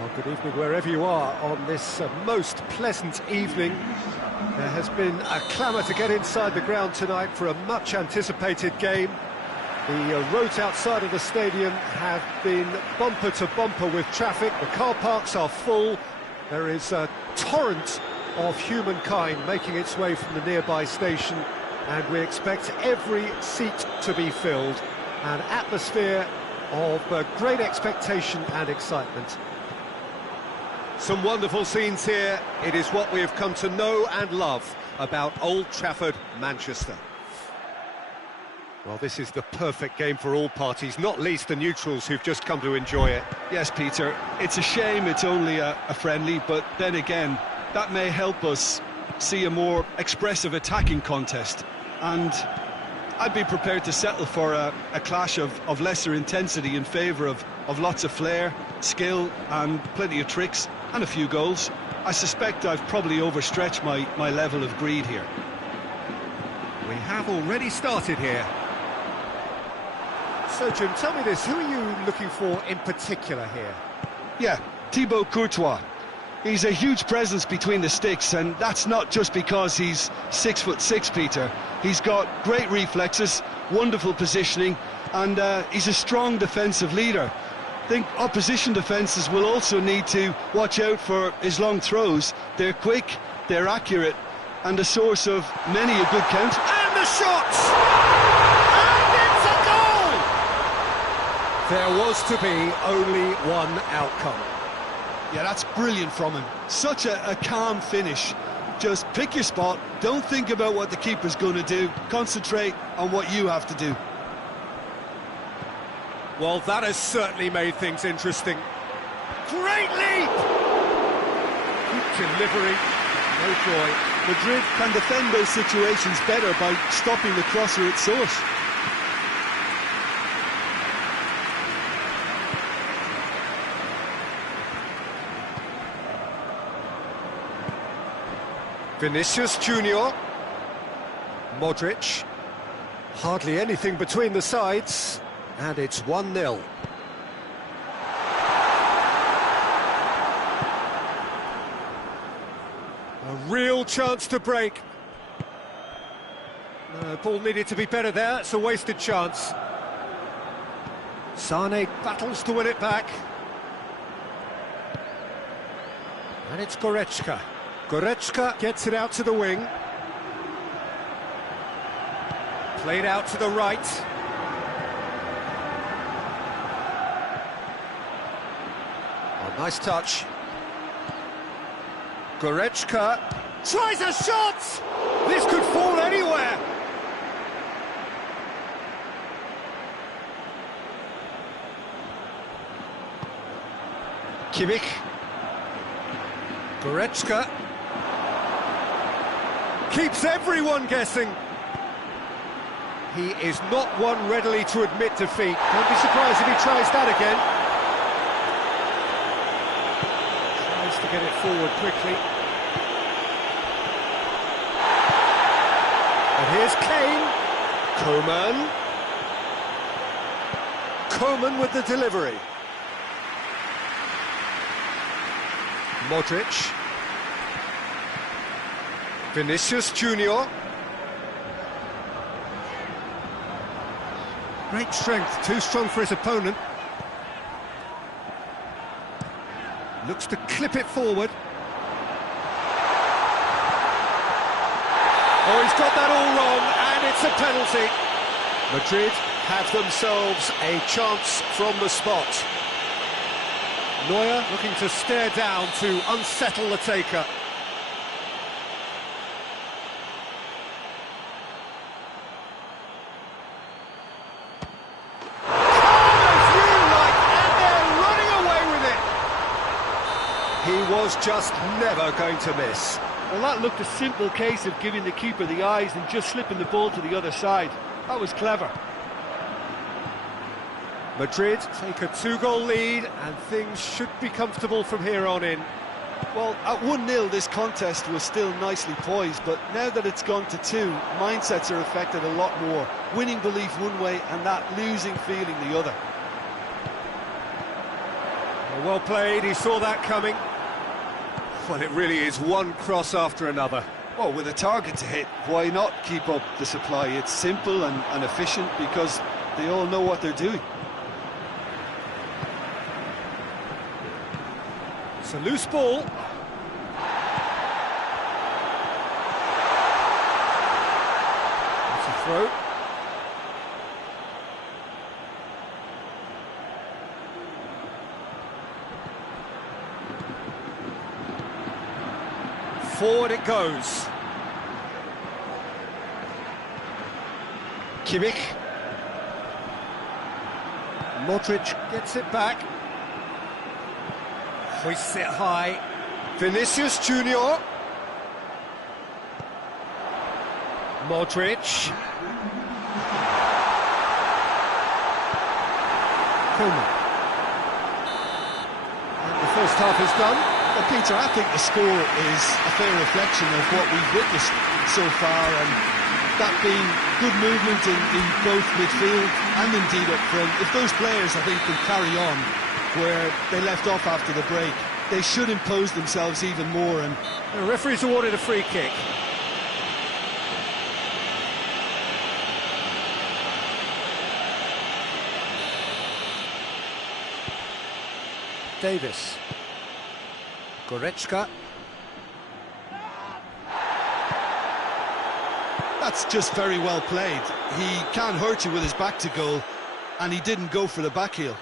Well, good evening wherever you are on this most pleasant evening. There has been a clamour to get inside the ground tonight for a much-anticipated game. The roads outside of the stadium have been bumper to bumper with traffic. The car parks are full. There is a torrent of humankind making its way from the nearby station, and we expect every seat to be filled. An atmosphere of great expectation and excitement. Some wonderful scenes here. It is what we have come to know and love about Old Trafford, Manchester. Well, this is the perfect game for all parties, not least the neutrals who've just come to enjoy it. Yes, Peter, it's a shame it's only a friendly, but then again, that may help us see a more expressive attacking contest. And I'd be prepared to settle for a clash of lesser intensity in favour of lots of flair, skill and plenty of tricks and a few goals. I suspect I've probably overstretched my level of greed here. We have already started here. So, Jim, tell me this, who are you looking for in particular here? Yeah, Thibaut Courtois. He's a huge presence between the sticks, and that's not just because he's 6'6", Peter. He's got great reflexes, wonderful positioning, and he's a strong defensive leader. I think opposition defences will also need to watch out for his long throws. They're quick, they're accurate, and a source of many a good counter. And the shot! And it's a goal! There was to be only one outcome. Yeah, that's brilliant from him. Such a calm finish. Just pick your spot, don't think about what the keeper's going to do, concentrate on what you have to do. Well, that has certainly made things interesting. Great leap! Good delivery, no joy. Madrid can defend those situations better by stopping the crosser at source. Vinicius Junior, Modric, hardly anything between the sides, and it's 1-0. A real chance to break. Ball needed to be better there, it's a wasted chance. Sane battles to win it back. And it's Goretzka. Goretzka gets it out to the wing. Played out to the right. Oh, nice touch. Goretzka tries a shot! This could fall anywhere! Kimmich. Goretzka keeps everyone guessing. He is not one readily to admit defeat. Don't be surprised if he tries that again. Tries to get it forward quickly. And here's Kane. Coman with the delivery. Modric. Vinicius Junior. Great strength, too strong for his opponent. Looks to clip it forward. Oh, he's got that all wrong, and it's a penalty. Madrid have themselves a chance from the spot. Neuer looking to stare down to unsettle the taker. He was just never going to miss. Well, that looked a simple case of giving the keeper the eyes and just slipping the ball to the other side. That was clever. Madrid take a 2-goal lead, and things should be comfortable from here on in. Well, at 1-0 this contest was still nicely poised, but now that it's gone to 2, mindsets are affected a lot more. Winning belief one way and that losing feeling the other. Well played, he saw that coming. Well, it really is one cross after another. Well, with a target to hit, why not keep up the supply? It's simple and efficient because they all know what they're doing. It's a loose ball. It's a throw. Forward it goes. Kimmich. Modric gets it back. Hoists it high. Vinicius Junior. Modric. Coleman. And the first half is done. Well, Peter, I think the score is a fair reflection of what we've witnessed so far, and that being good movement in both midfield and indeed up front. If those players, I think, can carry on where they left off after the break, they should impose themselves even more. And the referee's awarded a free kick. Davis. Goretzka. that's just very well played. He can't hurt you with his back to goal, and he didn't go for the back heel.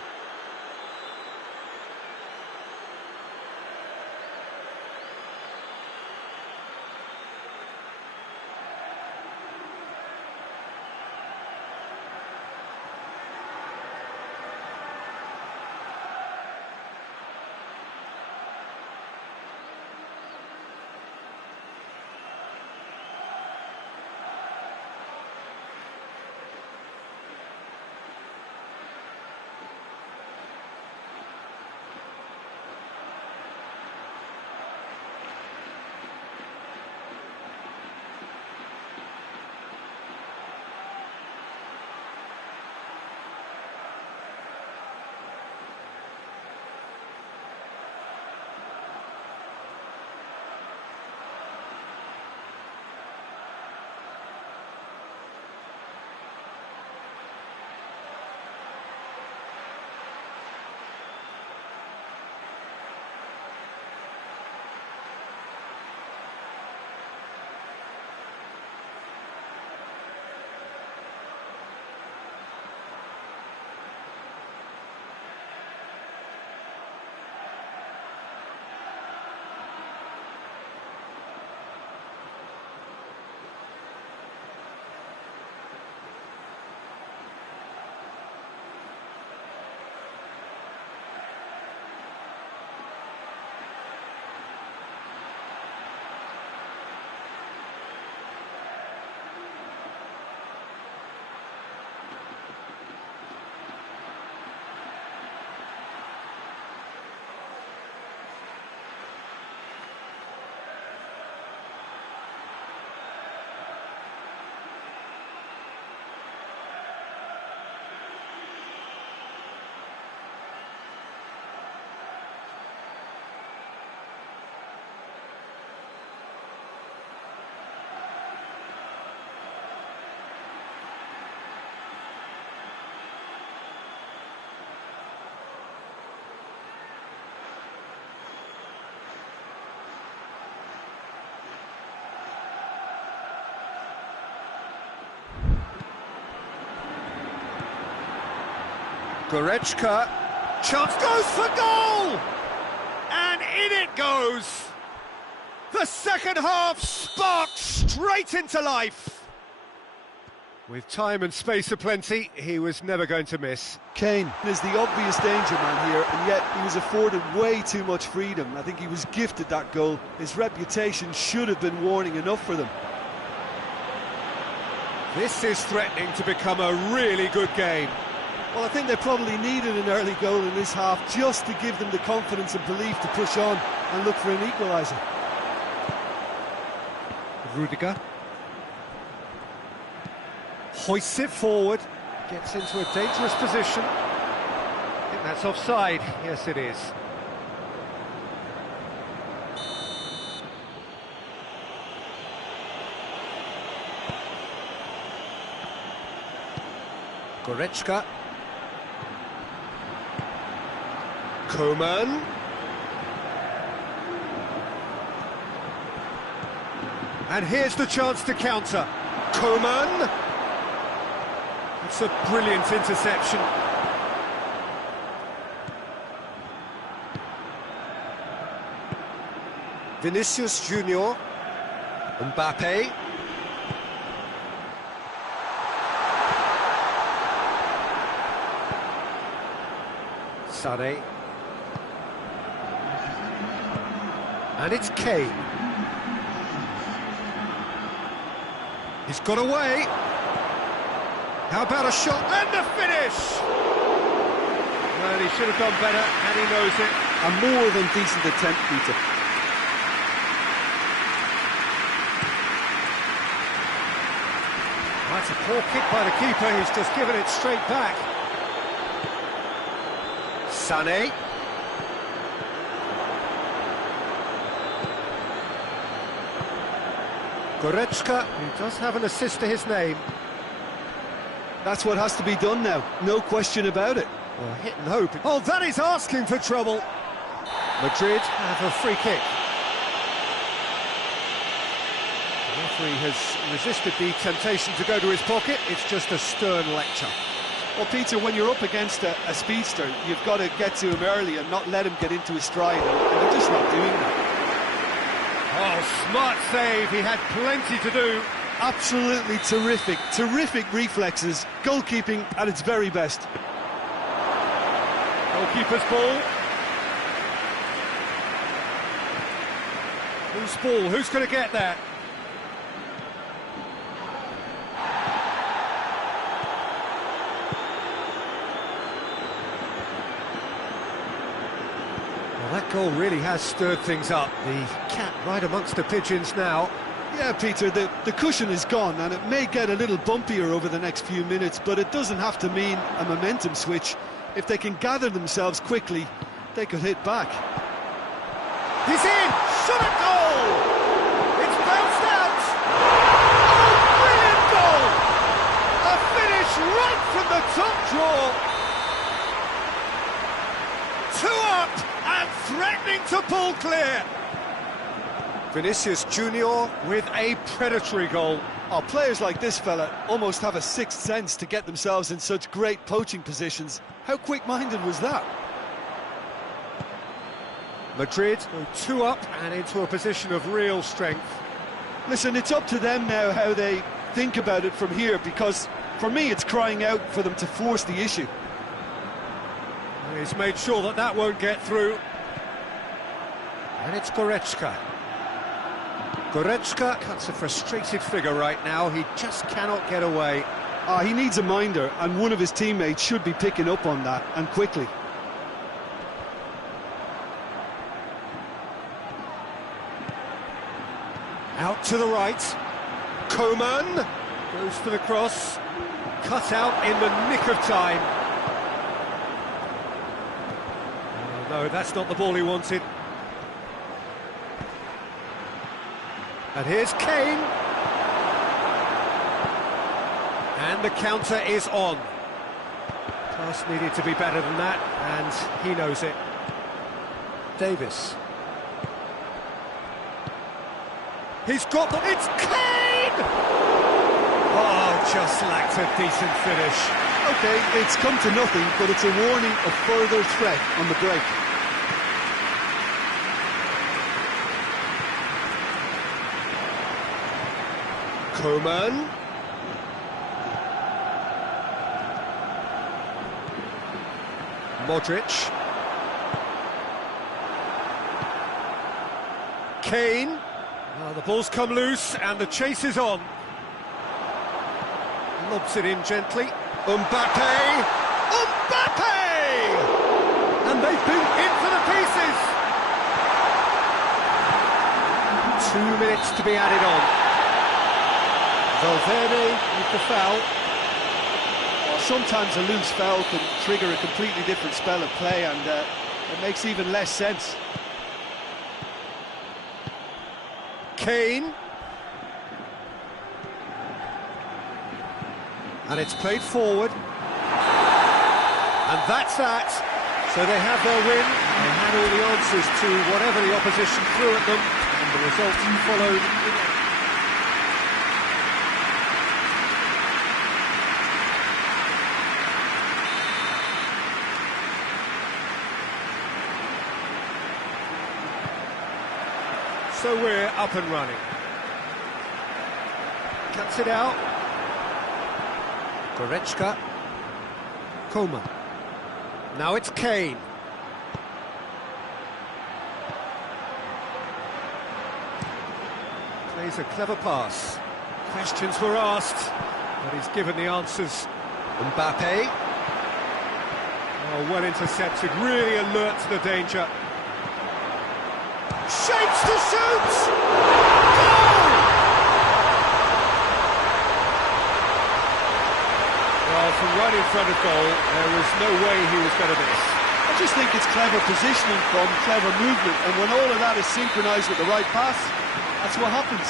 Goretzka, chance goes for goal! And in it goes! The second half sparked straight into life! With time and space aplenty, he was never going to miss. Kane is the obvious danger man here, and yet he was afforded way too much freedom. I think he was gifted that goal. His reputation should have been warning enough for them. This is threatening to become a really good game. Well, I think they probably needed an early goal in this half just to give them the confidence and belief to push on and look for an equaliser. Rudiger hoists it forward, gets into a dangerous position. I think that's offside. Yes, it is. Goretzka. Koeman. And here's the chance to counter. Koeman. It's a brilliant interception. Vinicius Junior. Mbappe. Sané. And it's Kane. He's got away. How about a shot and the finish? Well, he should have done better, and he knows it. A more than decent attempt, Peter. That's a poor kick by the keeper. He's just given it straight back. Sané. Goretzka, who does have an assist to his name. That's what has to be done now, no question about it. Well, hit and hope. Oh, that is asking for trouble. Madrid have a free kick. The referee has resisted the temptation to go to his pocket. It's just a stern lecture. Well, Peter, when you're up against a speedster, you've got to get to him early and not let him get into his stride, and they're just not doing that. Oh, smart save. He had plenty to do. Absolutely terrific reflexes, goalkeeping at its very best. Goalkeeper's ball. Whose ball? Who's going to get that? Well, that goal really has stirred things up. The cat right amongst the pigeons now. Yeah, Peter, the cushion is gone, and it may get a little bumpier over the next few minutes, but it doesn't have to mean a momentum switch. If they can gather themselves quickly, they could hit back. He's in! Shot at goal! It's bounced out! Oh, brilliant goal! A finish right from the top draw! Two up and threatening to pull clear! Vinicius Junior with a predatory goal. Oh, players like this fella almost have a sixth sense to get themselves in such great poaching positions. How quick-minded was that? Madrid go two up and into a position of real strength. Listen, it's up to them now how they think about it from here, because for me it's crying out for them to force the issue. He's made sure that that won't get through. And it's Goretzka. Goretzka cuts a frustrated figure right now. He just cannot get away. He needs a minder, and one of his teammates should be picking up on that, and quickly. Out to the right. Koeman goes for the cross. Cut out in the nick of time. Oh, no, that's not the ball he wanted. And here's Kane. And the counter is on. Pass needed to be better than that, and he knows it. Davis. He's got the... It's Kane! Oh, just lacked a decent finish. OK, it's come to nothing, but it's a warning of further threat on the break. Koeman. Modric. Kane. Well, the ball's come loose and the chase is on. Lobs it in gently. Mbappe. Mbappe! And they've been in for the pieces. 2 minutes to be added on. Valverde with the foul. Well, sometimes a loose foul can trigger a completely different spell of play, and it makes even less sense. Kane. And it's played forward. And that's that. So they have their win. They had all the answers to whatever the opposition threw at them, and the result followed. So we're up and running. Cuts it out. Goretzka. Coman. Now it's Kane. Plays a clever pass. Questions were asked, but he's given the answers. Mbappe. Oh, well intercepted, really alert to the danger. Shapes to shoot! Goal! Well, from right in front of goal, there was no way he was going to miss. I just think it's clever positioning from clever movement, and when all of that is synchronised with the right pass, that's what happens.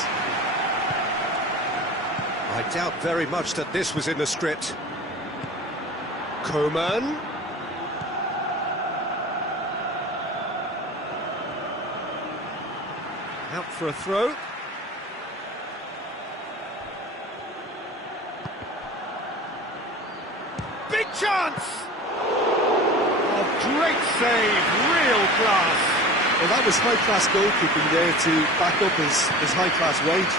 I doubt very much that this was in the script. Coman. Out for a throw. Big chance! Oh, great save, real class. Well, that was high-class goalkeeping there to back up his high-class wage.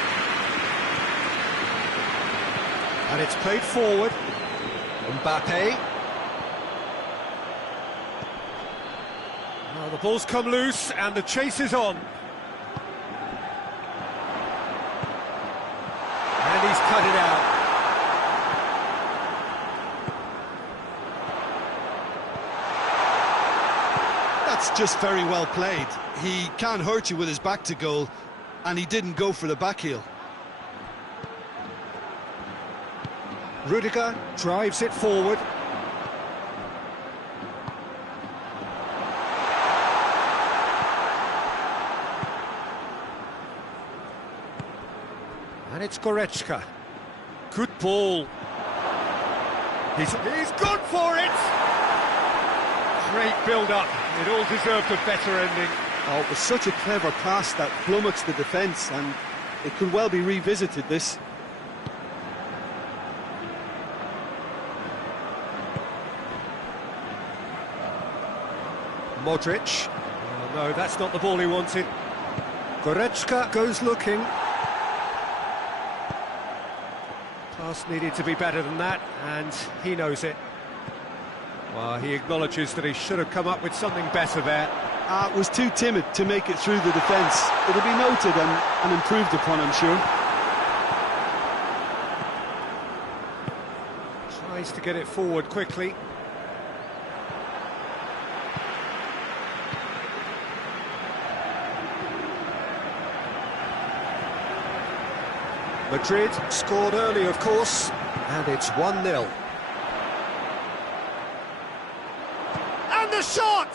And it's played forward. Mbappe. Well, the ball's come loose and the chase is on. And he's cut it out. That's just very well played. He can't hurt you with his back to goal, and he didn't go for the back heel. Rudiger drives it forward. And it's Goretzka. Good ball. He's gone for it! Great build-up. It all deserved a better ending. Oh, it was such a clever pass that flummoxed the defence, and it could well be revisited, this. Modric. Oh, no, that's not the ball he wanted. Goretzka goes looking. Pass needed to be better than that, and he knows it. Well, he acknowledges that he should have come up with something better there. Was too timid to make it through the defence. It'll be noted and improved upon, I'm sure. Tries to get it forward quickly. Madrid scored early, of course, and it's 1-0. And the shot!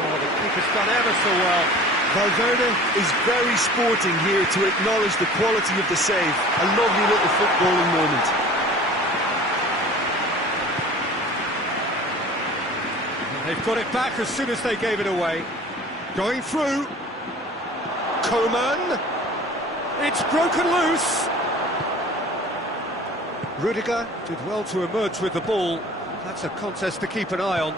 Oh, the keeper's done ever so well. Valverde is very sporting here to acknowledge the quality of the save. A lovely little footballing moment. And they've got it back as soon as they gave it away. Going through. Coman. It's broken loose. Rudiger did well to emerge with the ball. That's a contest to keep an eye on.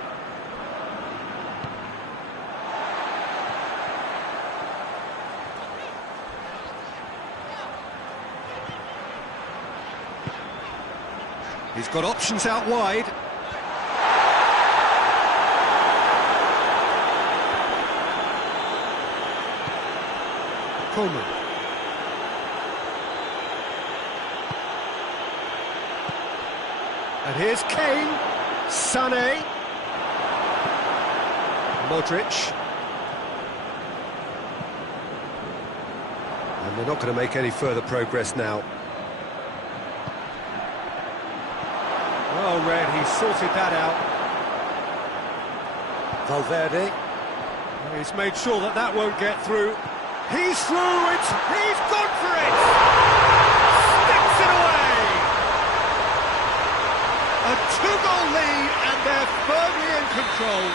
He's got options out wide. Coman. And here's Kane, Sané, Modric. And they're not going to make any further progress now. Well read, he sorted that out. Valverde. He's made sure that that won't get through. He's through, he's gone for it! Sticks it away! A two-goal lead And they're firmly in control.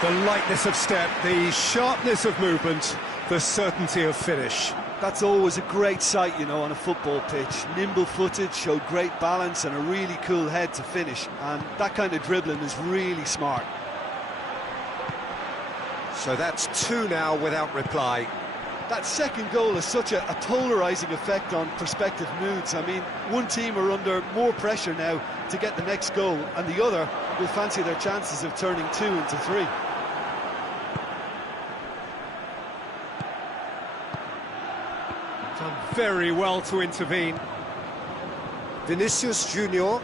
The lightness of step, the sharpness of movement, the certainty of finish. That's always a great sight, you know, on a football pitch. Nimble-footed, showed great balance and a really cool head to finish. And that kind of dribbling is really smart. So that's 2 now without reply. That second goal has such a polarising effect on prospective moods. I mean, one team are under more pressure now to get the next goal, and the other will fancy their chances of turning 2 into 3. Done very well to intervene. Vinicius Junior.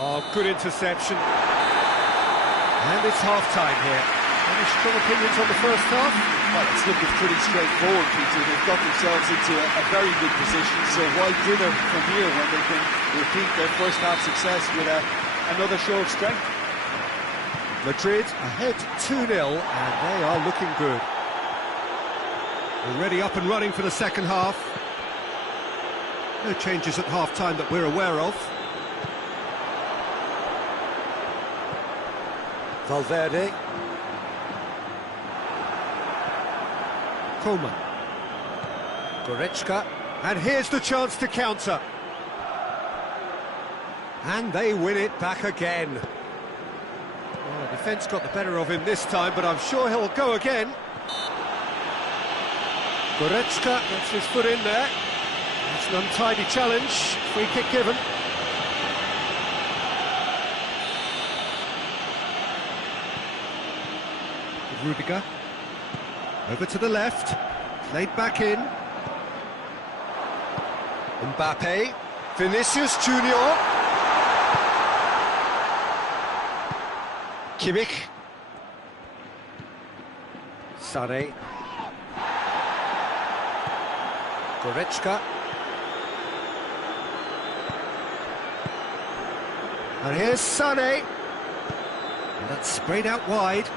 Oh, good interception. And it's half-time here. Any strong opinions on the first half? Well, it's looking pretty straightforward, Peter. They've got themselves into a very good position, so why dither from here when they can repeat their first half success with another show of strength? Madrid ahead 2-0, and they are looking good. Already up and running for the second half. No changes at half-time that we're aware of. Valverde. Coman. Goretzka. And here's the chance to counter. And they win it back again. Well, the defence got the better of him this time, but I'm sure he'll go again. Goretzka gets his foot in there. It's an untidy challenge. Free kick given. Rudiger. Over to the left. Played back in. Mbappe. Vinicius Junior. Kimmich. Sane. Goretzka. And here's Sane. And that's sprayed out wide.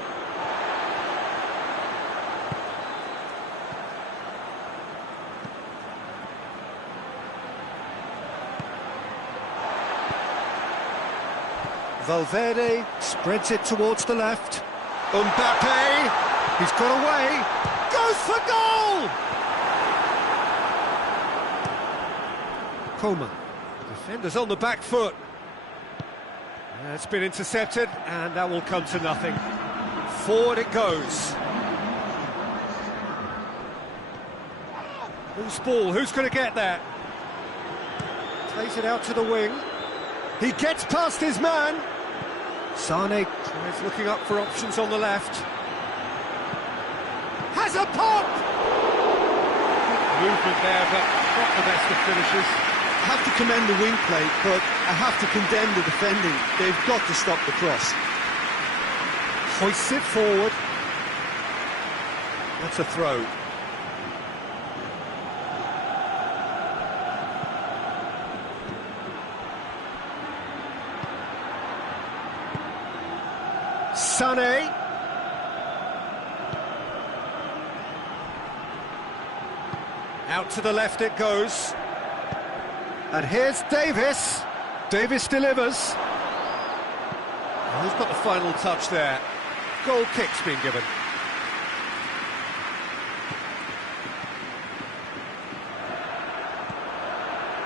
Valverde spreads it towards the left. Mbappe, he's got away, goes for goal! Coman, defenders on the back foot. It's been intercepted, and that will come to nothing. Forward it goes. Who's ball? Who's going to get that? Plays it out to the wing. He gets past his man. Sane is looking up for options on the left. Has a pop! Movement there, but not the best of finishes. I have to commend the wing play, but I have to condemn the defending. They've got to stop the cross. Hoists it forward. That's a throw. Sane. Out to the left it goes. And here's Davis. Davis delivers. Oh, who's got the final touch there? Goal kick's been given.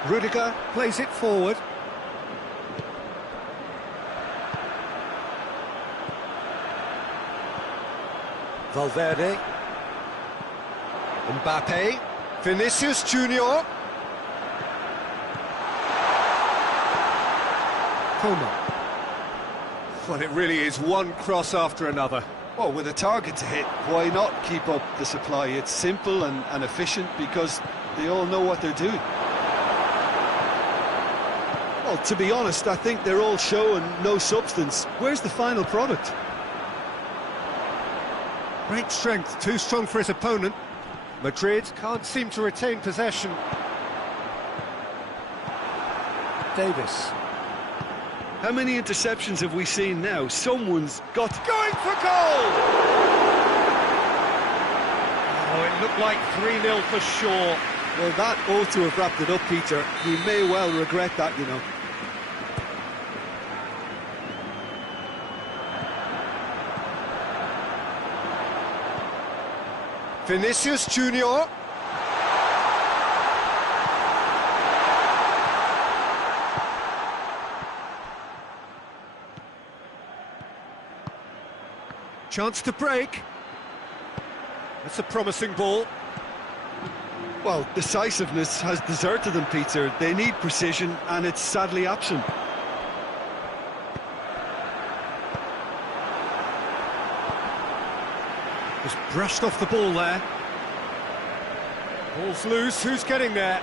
Rudiger plays it forward. Valverde. Mbappe. Vinicius Junior. Coman. Well, it really is one cross after another. Well, with a target to hit, why not keep up the supply? It's simple and efficient because they all know what they're doing. Well, to be honest, I think they're all show and no substance. Where's the final product? Great strength, too strong for his opponent. Madrid can't seem to retain possession. Davis. How many interceptions have we seen now? Someone's got... Going for goal! Oh, it looked like 3-0 for sure. Well, that ought to have wrapped it up, Peter. He may well regret that, you know. Vinicius Junior. Chance to break. That's a promising ball. Well, decisiveness has deserted them, Peter. They need precision, and it's sadly absent. Just brushed off the ball there. Ball's loose, who's getting there?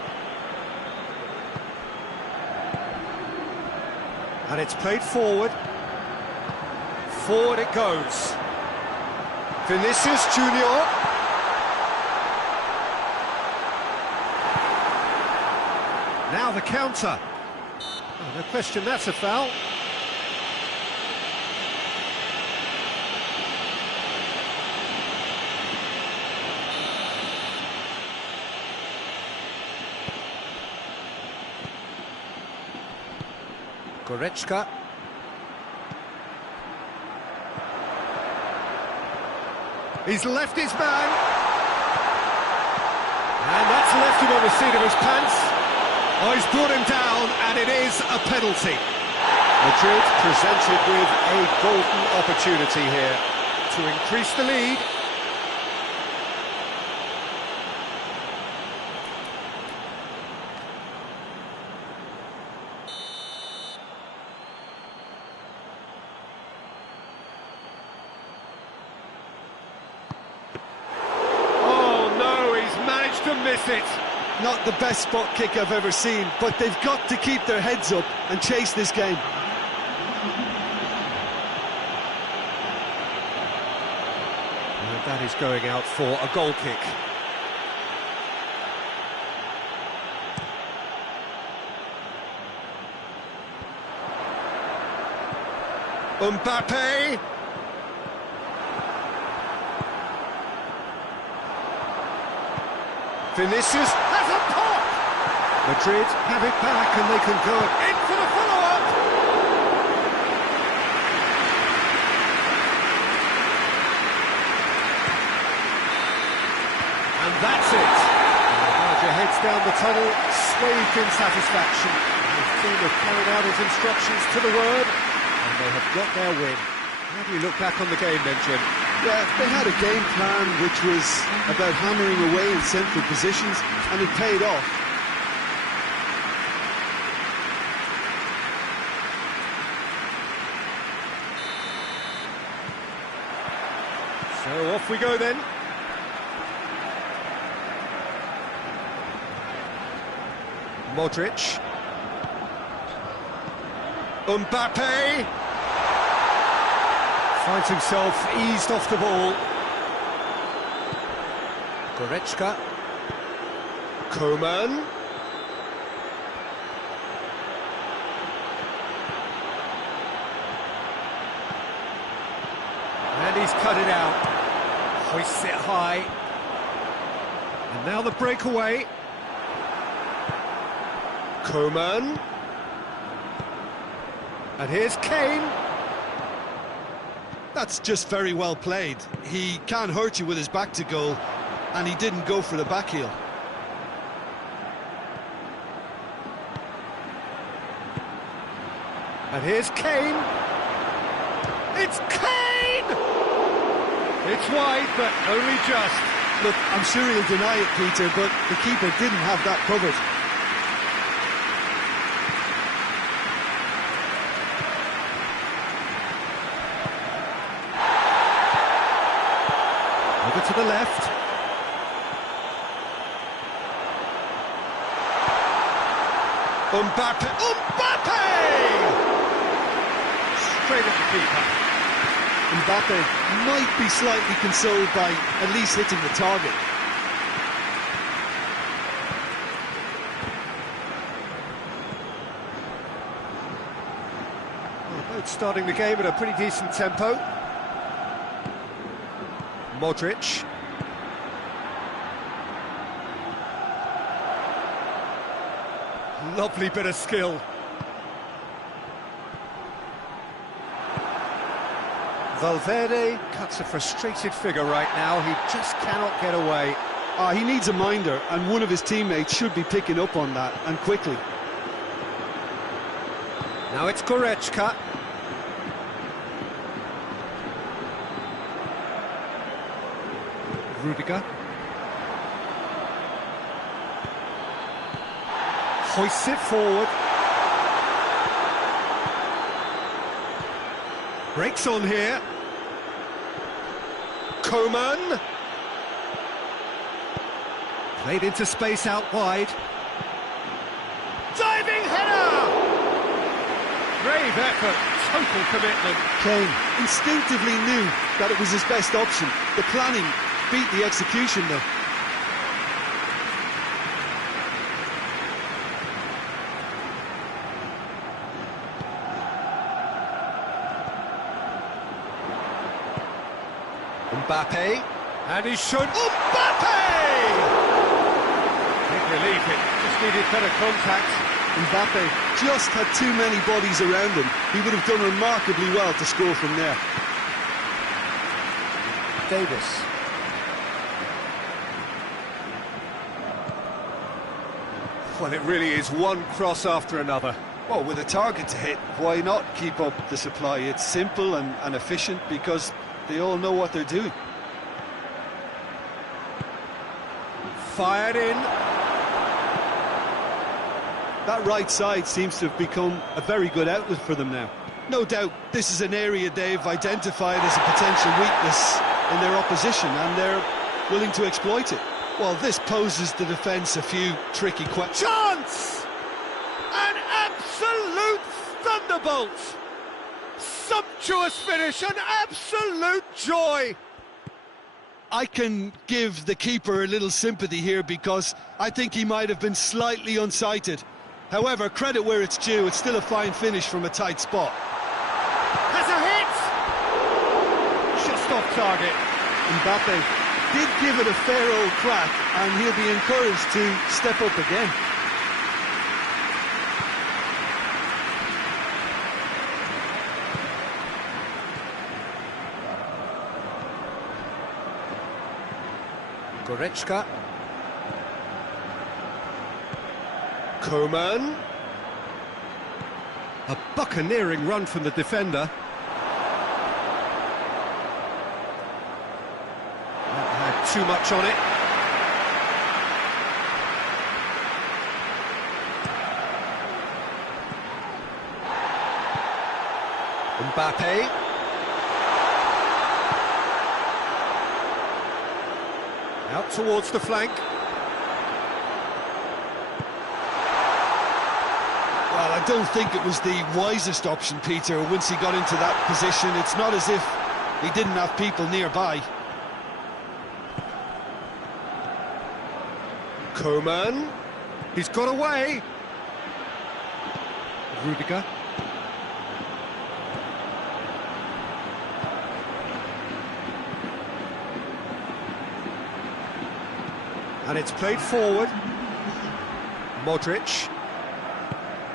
And it's played forward. Forward it goes. Vinicius Junior. Now the counter. Oh, no question, that's a foul. Goretzka. He's left his man. And that's left him on the seat of his pants. Oh, he's brought him down, and it is a penalty. Madrid presented with a golden opportunity here to increase the lead. To miss it. Not the best spot kick I've ever seen, but they've got to keep their heads up and chase this game. And that is going out for a goal kick. Mbappe. Vinicius has a pop! Madrid have it back and they can go in for the follow-up! And that's it! Roger heads down the tunnel, swathed in satisfaction. The team have carried out his instructions to the word, and they have got their win. How do you look back on the game then, Jim? Yeah, they had a game plan which was about hammering away in central positions, and it paid off. So off we go then. Modric. Mbappe. Finds himself eased off the ball. Goretzka. Coman. And he's cut it out. Hoists it high. And now the breakaway. Coman. And here's Kane. That's just very well played. He can't hurt you with his back to goal, and he didn't go for the back heel. And here's Kane. It's Kane! It's wide, but only just. Look, I'm sure he'll deny it, Peter, but the keeper didn't have that covered. Over to the left. Mbappe! Mbappe! Straight at the keeper. Mbappe might be slightly consoled by at least hitting the target. Well, both starting the game at a pretty decent tempo. Modric. Lovely bit of skill. Valverde cuts a frustrated figure right now. He just cannot get away. He needs a minder, and one of his teammates should be picking up on that, and quickly. Now it's Goretzka. Rudiger. Hoists it forward. Breaks on here. Coman. Played into space out wide. Diving header! Brave effort, total commitment. Kane instinctively knew that it was his best option. The planning beat the execution though. Mbappe, and he's shown Mbappe! Big relief, it just needed better contact. Mbappe just had too many bodies around him. He would have done remarkably well to score from there. Davis. Well, it really is one cross after another. Well, with a target to hit, why not keep up the supply? It's simple and efficient because they all know what they're doing. Fired in. That right side seems to have become a very good outlet for them now. No doubt this is an area they've identified as a potential weakness in their opposition, and they're willing to exploit it. Well, this poses the defence a few tricky questions. Chance! An absolute thunderbolt! Sumptuous finish, an absolute joy! I can give the keeper a little sympathy here because I think he might have been slightly unsighted. However, credit where it's due, it's still a fine finish from a tight spot. Has a hit! Just off target. Mbappe did give it a fair old crack, and he'll be encouraged to step up again. Goretzka. Coman. A buccaneering run from the defender. That had too much on it. Mbappe. Out towards the flank. Well, I don't think it was the wisest option, Peter, once he got into that position. It's not as if he didn't have people nearby. Coman. He's got away. Rudiger. And it's played forward. Modric.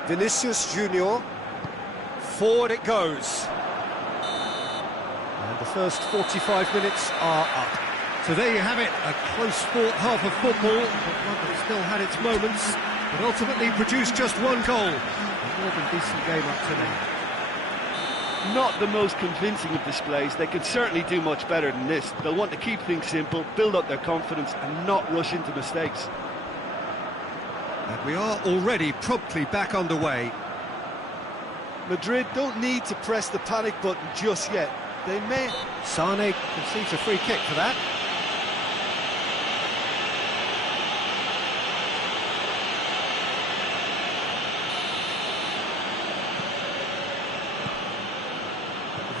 Vinicius Junior. Forward it goes. And the first 45 minutes are up. So there you have it, a close-fought half of football, but one that still had its moments, but ultimately produced just one goal. A more than decent game up to now. Not the most convincing of displays. They could certainly do much better than this. They'll want to keep things simple, build up their confidence and not rush into mistakes. And we are already promptly back underway. Madrid don't need to press the panic button just yet. They may... Sane concedes a free kick for that.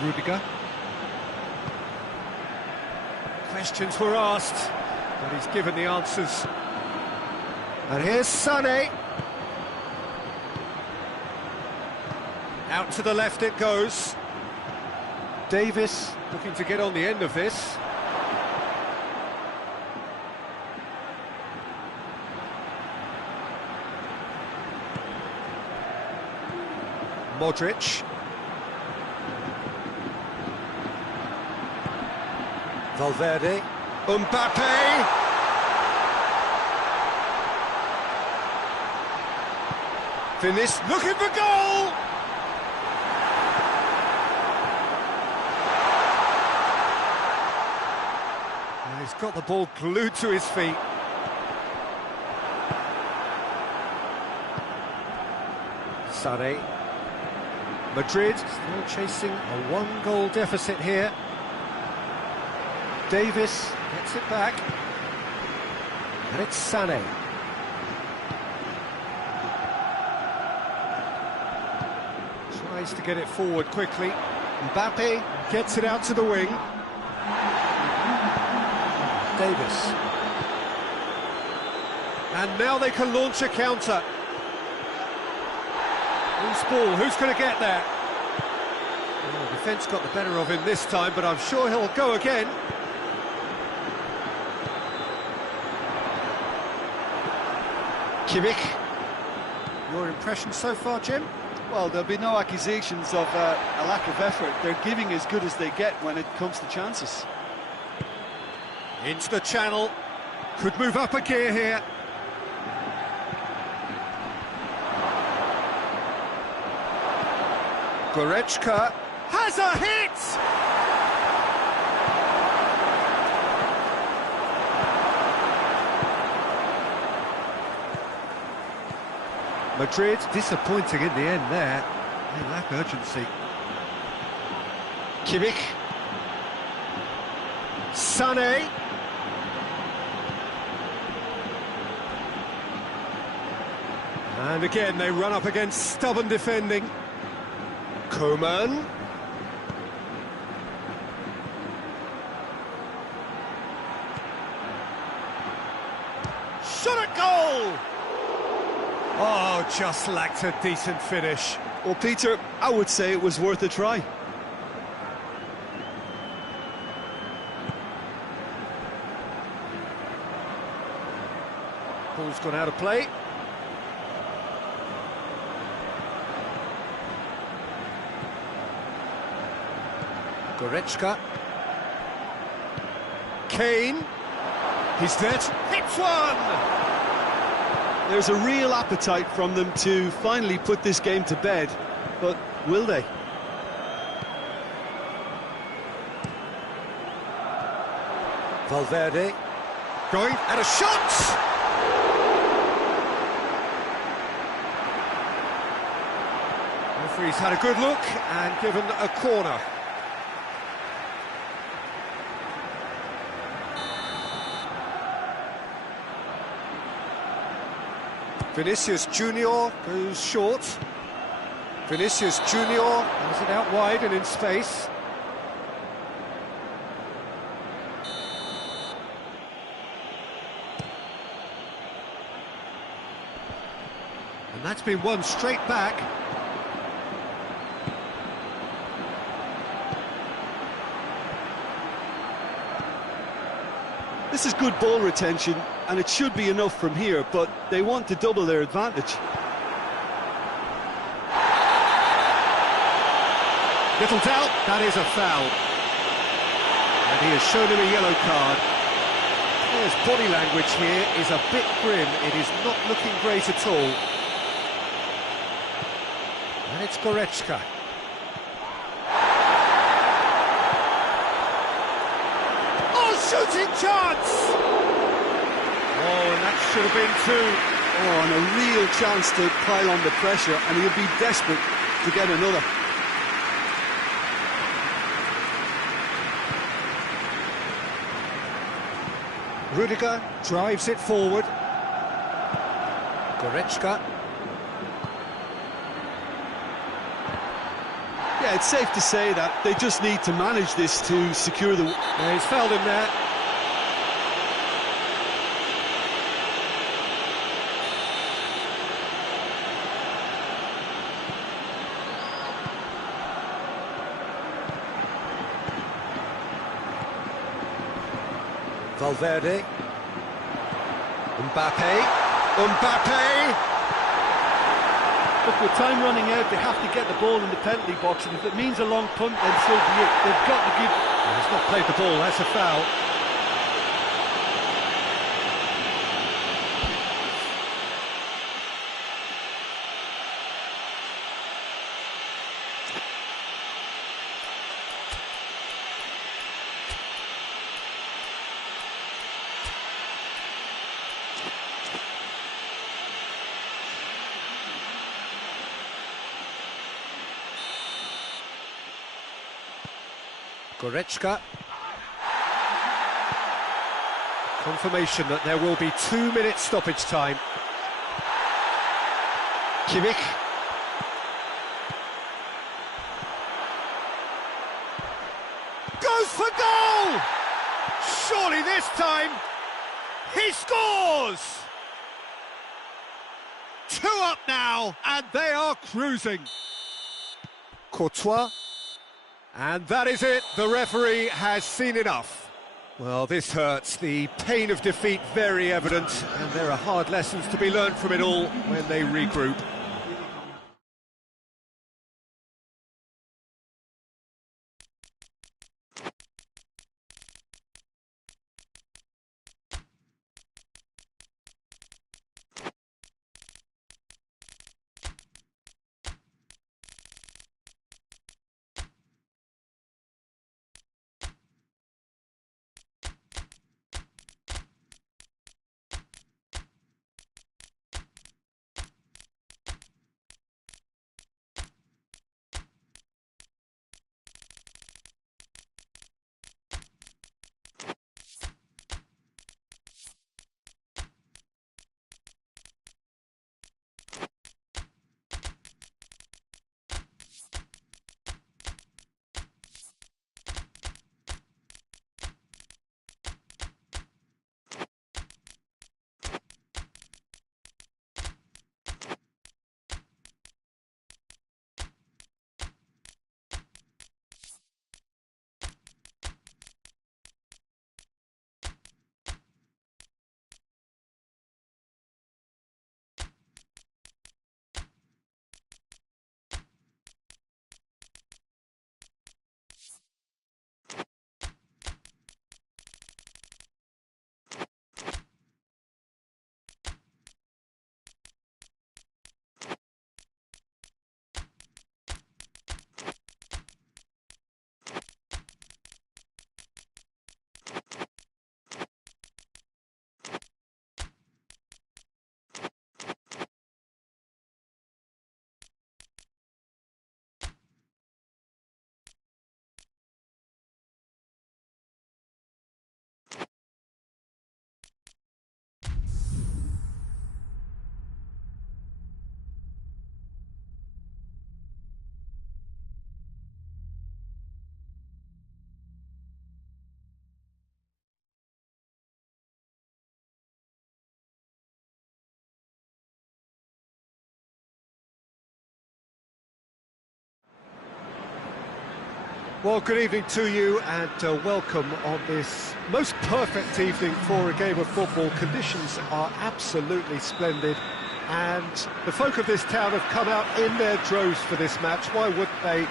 Rudiger. Questions were asked, but he's given the answers. And here's Sane. Out to the left it goes. Davis looking to get on the end of this. Modric. Valverde. Mbappe. Vinicius looking for goal. He's got the ball glued to his feet. Sane. Madrid still chasing a one-goal deficit here. Davis gets it back. And it's Sane. Tries to get it forward quickly. Mbappe gets it out to the wing. Davis. And now they can launch a counter. Loose ball, who's going to get there? Well, the defence got the better of him this time, but I'm sure he'll go again. Kimmich. Your impression so far, Jim? Well, there'll be no accusations of a lack of effort. They're giving as good as they get when it comes to chances. Into the channel. Could move up a gear here. Goretzka has a hit! Madrid disappointing in the end there. They lack urgency. Kimmich. Sane. And again they run up against stubborn defending. Coman. Shot at goal! Oh, just lacked a decent finish. Well, Peter, I would say it was worth a try. Ball's gone out of play. Goretzka. Kane. He's dead. Hits one! There's a real appetite from them to finally put this game to bed, but will they? Valverde. Going, and a shot! Referee's had a good look and given a corner. Vinicius Junior goes short. Vinicius Junior has it out wide and in space. And that's been won straight back. This is good ball retention, and it should be enough from here, but they want to double their advantage. Little doubt, that is a foul. And he has shown him a yellow card. His body language here is a bit grim. It is not looking great at all. And it's Goretzka. Shooting chance! Oh, and that should have been two. Oh, and a real chance to pile on the pressure, and he'll be desperate to get another. Rudiger drives it forward. Goretzka. Yeah, it's safe to say that they just need to manage this to secure the... Yeah, he's fouled him there. Valverde. Mbappe. Look, with time running out, they have to get the ball in the penalty box, and if it means a long punt, then so be it. They've got to give... He's not played the ball, that's a foul. Goretzka. Confirmation that there will be 2 minutes stoppage time. Kimmich. Goes for goal! Surely this time, he scores! 2 up now, and they are cruising. Courtois. And that is it, the referee has seen enough. Well, this hurts, the pain of defeat very evident, and there are hard lessons to be learned from it all when they regroup. Well, good evening to you and welcome on this most perfect evening for a game of football. Conditions are absolutely splendid and the folk of this town have come out in their droves for this match. Why wouldn't they?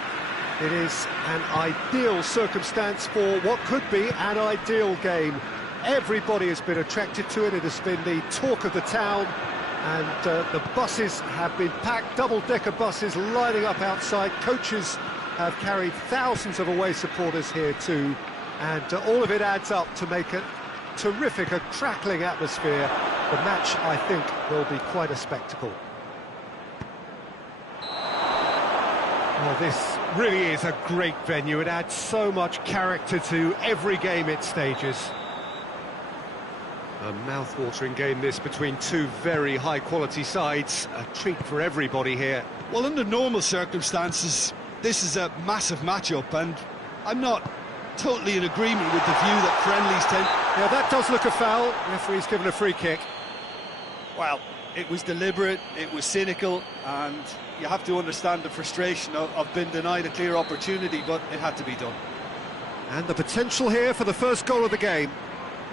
It is an ideal circumstance for what could be an ideal game. Everybody has been attracted to it. It has been the talk of the town and the buses have been packed, double-decker buses lining up outside. Coaches have carried thousands of away supporters here too, and all of it adds up to make a terrific, a crackling atmosphere. The match, I think, will be quite a spectacle. Well, this really is a great venue. It adds so much character to every game it stages. A mouth-watering game this between two very high-quality sides. A treat for everybody here. Well, under normal circumstances, this is a massive matchup, and I'm not totally in agreement with the view that friendlies tend... Yeah, that does look a foul. Referee's given a free kick. Well, it was deliberate, it was cynical, and you have to understand the frustration of being denied a clear opportunity, but it had to be done. And the potential here for the first goal of the game.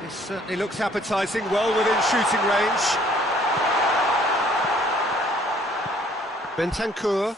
This certainly looks appetising, well within shooting range. Bentancur.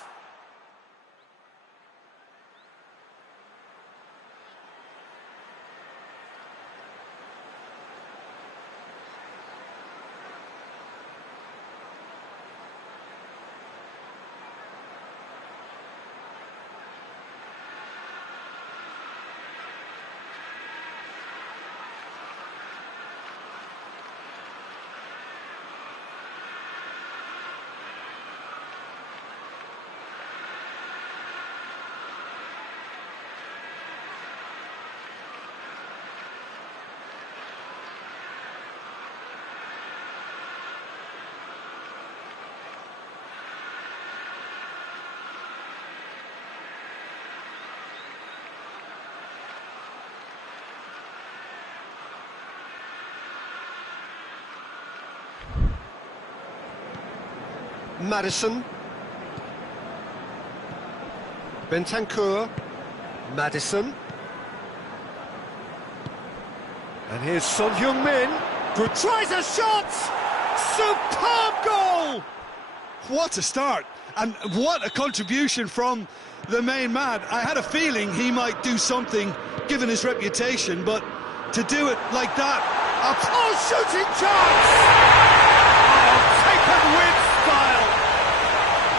Madison. Bentancur. Madison. And here's Son Heung-min. Good, tries a shot! Superb goal! What a start, and what a contribution from the main man. I had a feeling he might do something, given his reputation, but to do it like that... Oh, shooting chance! Oh, taken with style!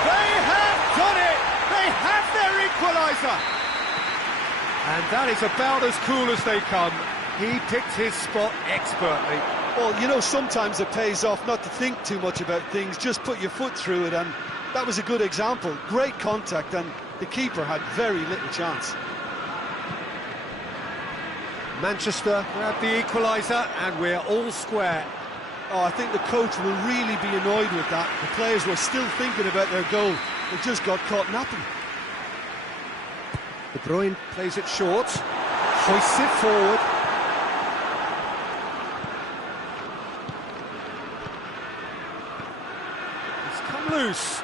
They have done it! They have their equaliser! And that is about as cool as they come. He picked his spot expertly. Well, you know, sometimes it pays off not to think too much about things, just put your foot through it, and that was a good example. Great contact, and the keeper had very little chance. Manchester grab the equaliser, and we're all square. Oh, I think the coach will really be annoyed with that. The players were still thinking about their goal. They just got caught napping. De Bruyne plays it short, hoists it forward. It's come loose.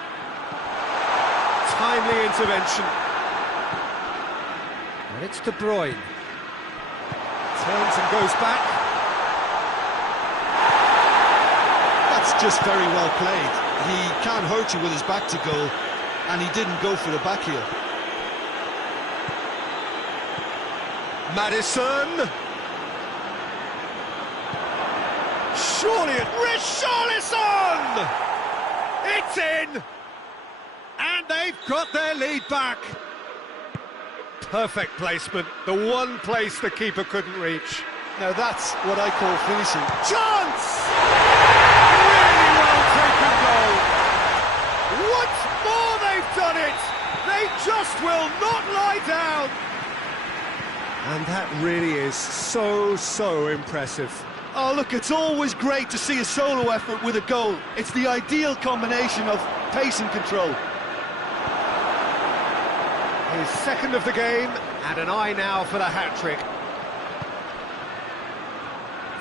Timely intervention. And it's De Bruyne. Turns and goes back. That's just very well played. He can't hurt you with his back to goal, and he didn't go for the back heel. Madison. Surely it... Richarlison! It's in! And they've got their lead back. Perfect placement, the one place the keeper couldn't reach. Now that's what I call finishing. Chance! Really well taken goal. Once more they've done it. They just will not lie down. And that really is so impressive. Oh, look, it's always great to see a solo effort with a goal. It's the ideal combination of pace and control. His second of the game, and an eye now for the hat-trick.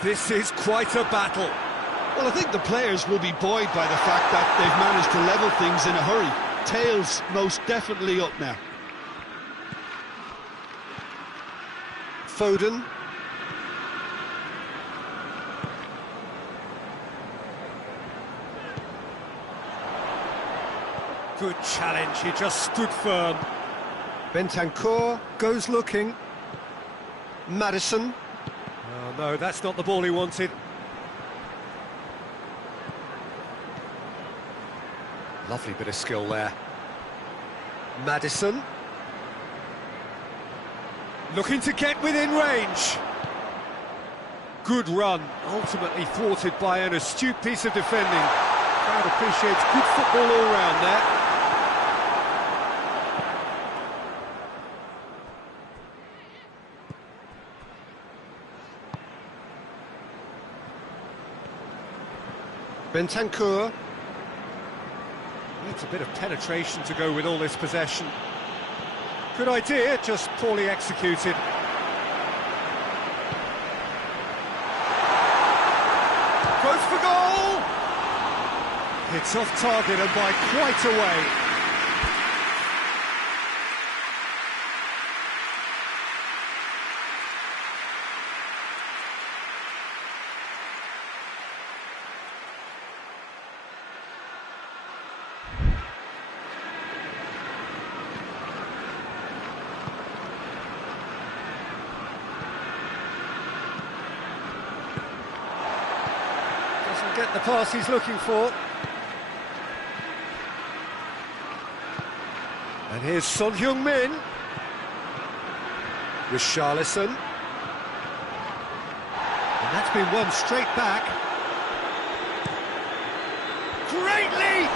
This is quite a battle. Well, I think the players will be buoyed by the fact that they've managed to level things in a hurry. Tails most definitely up now. Foden. Good challenge, he just stood firm. Bentancur goes looking. Madison. Oh no, that's not the ball he wanted. Lovely bit of skill there. Madison. Looking to get within range. Good run, ultimately thwarted by an astute piece of defending. Crowd appreciates good football all round there. Bentancur. Needs a bit of penetration to go with all this possession. Good idea, just poorly executed. Goes for goal! It's off target and by quite a way. get the pass he's looking for. And here's Son Heung-min. Richarlison. And that's been won straight back. Great leap!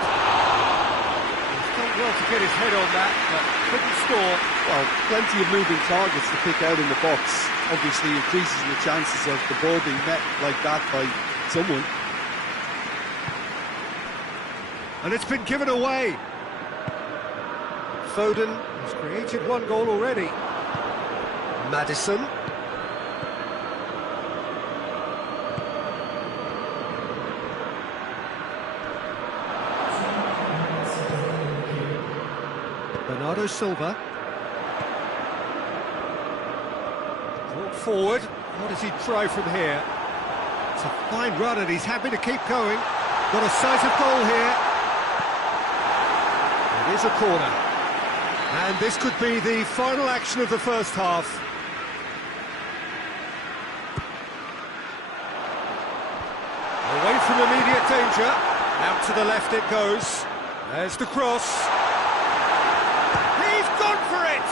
He's done well to get his head on that, but couldn't score. Well, plenty of moving targets to pick out in the box. Obviously increases the chances of the ball being met like that by someone. And it's been given away. Foden has created one goal already. Maddison. Bernardo Silva. Brought forward. What does he try from here? It's a fine run and he's happy to keep going. Got a sight of goal here. It is a corner. And this could be the final action of the first half. Away from immediate danger. Out to the left it goes. There's the cross. He's gone for it!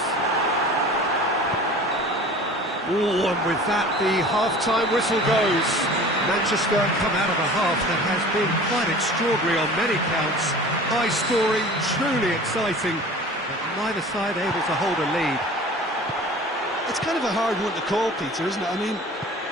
Ooh, and with that, the half-time whistle goes. Manchester come out of a half that has been quite extraordinary on many counts. High-scoring, truly exciting. But neither side able to hold a lead. It's kind of a hard one to call, Peter, isn't it? I mean,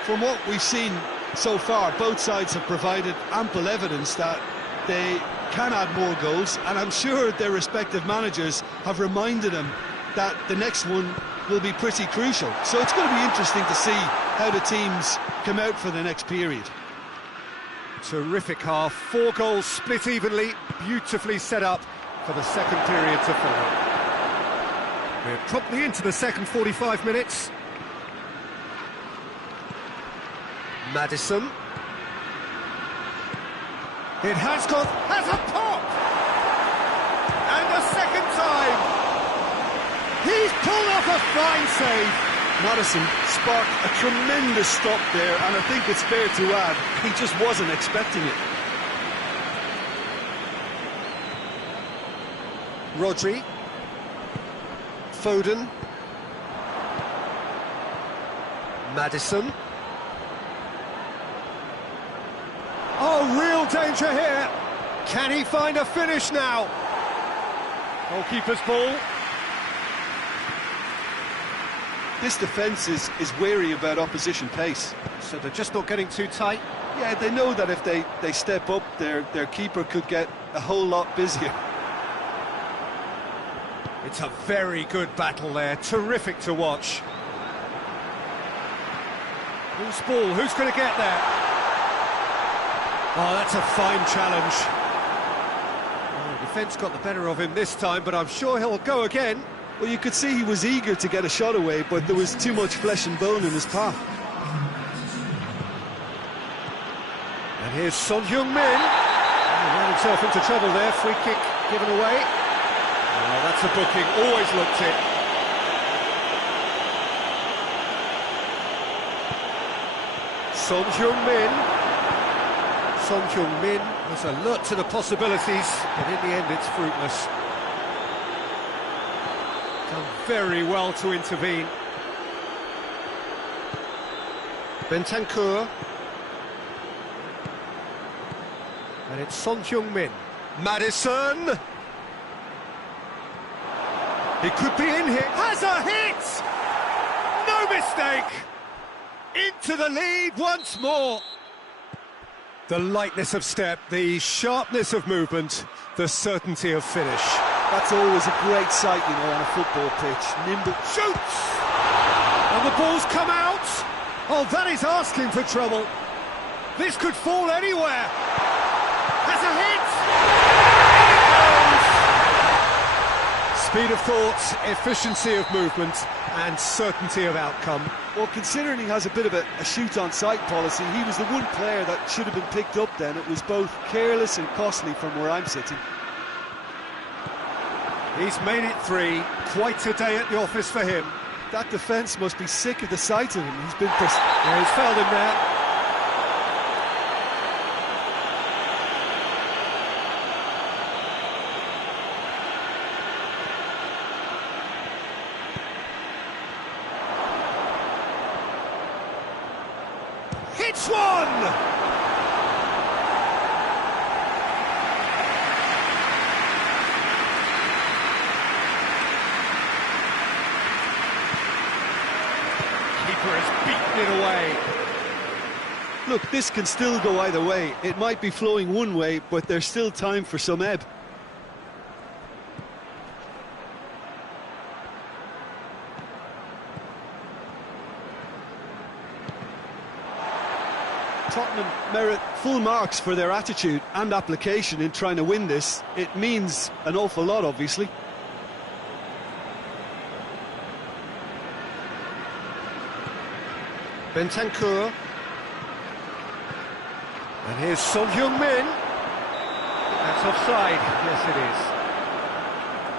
from what we've seen so far, both sides have provided ample evidence that they can add more goals, and I'm sure their respective managers have reminded them that the next one will be pretty crucial. So it's going to be interesting to see how the teams come out for the next period. Terrific half, 4 goals split evenly, beautifully set up for the second period to follow. We're promptly into the second 45 minutes. Maddison. It has a pop! And a second time! He's pulled off a fine save! Maddison sparked a tremendous stop there, and I think it's fair to add, he just wasn't expecting it. Rodri. Foden. Maddison. Oh, real danger here. Can he find a finish now? Goalkeeper's ball. This defence is wary about opposition pace. So they're just not getting too tight. Yeah, they know that if they step up, their keeper could get a whole lot busier. It's a very good battle there, terrific to watch. Who's ball? Who's going to get there? Oh, that's a fine challenge. Oh, the defence got the better of him this time, but I'm sure he'll go again. Well, you could see he was eager to get a shot away, but there was too much flesh and bone in his path. And here's Son Heung-min. He ran himself into trouble there, free kick given away. Oh, that's a booking, always looked it. Son Heung-min. Son Heung-min was alert to the possibilities, but in the end it's fruitless. Done very well to intervene. Bentancur. And it's Son Heung-min. Maddison! He could be in here. Has a hit! No mistake! Into the lead once more. The lightness of step, the sharpness of movement, the certainty of finish. That's always a great sight, you know, on a football pitch. Nimble. Shoots! And the ball's come out. Oh, that is asking for trouble. This could fall anywhere. Has a hit! Speed of thought, efficiency of movement, and certainty of outcome. Well, considering he has a bit of a shoot-on-sight policy, he was the one player that should have been picked up then. It was both careless and costly from where I'm sitting. He's made it 3. Quite a day at the office for him. That defence must be sick of the sight of him. He's been... Yeah, he's fouled him there. hits one! Keeper has beaten it away. Look, this can still go either way. It might be flowing one way, but there's still time for some ebb. Tottenham merit full marks for their attitude and application in trying to win this. It means an awful lot, obviously. Bentancur. And here's Son Heung-min. That's offside. Yes, it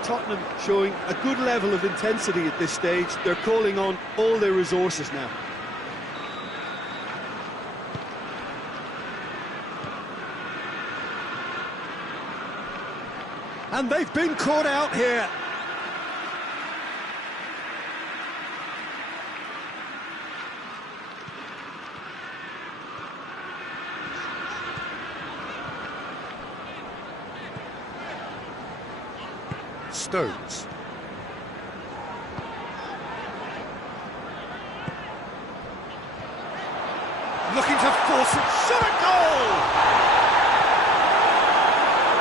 is. Tottenham showing a good level of intensity at this stage. They're calling on all their resources now. And they've been caught out here. Stones. Looking to force it. Shot a goal!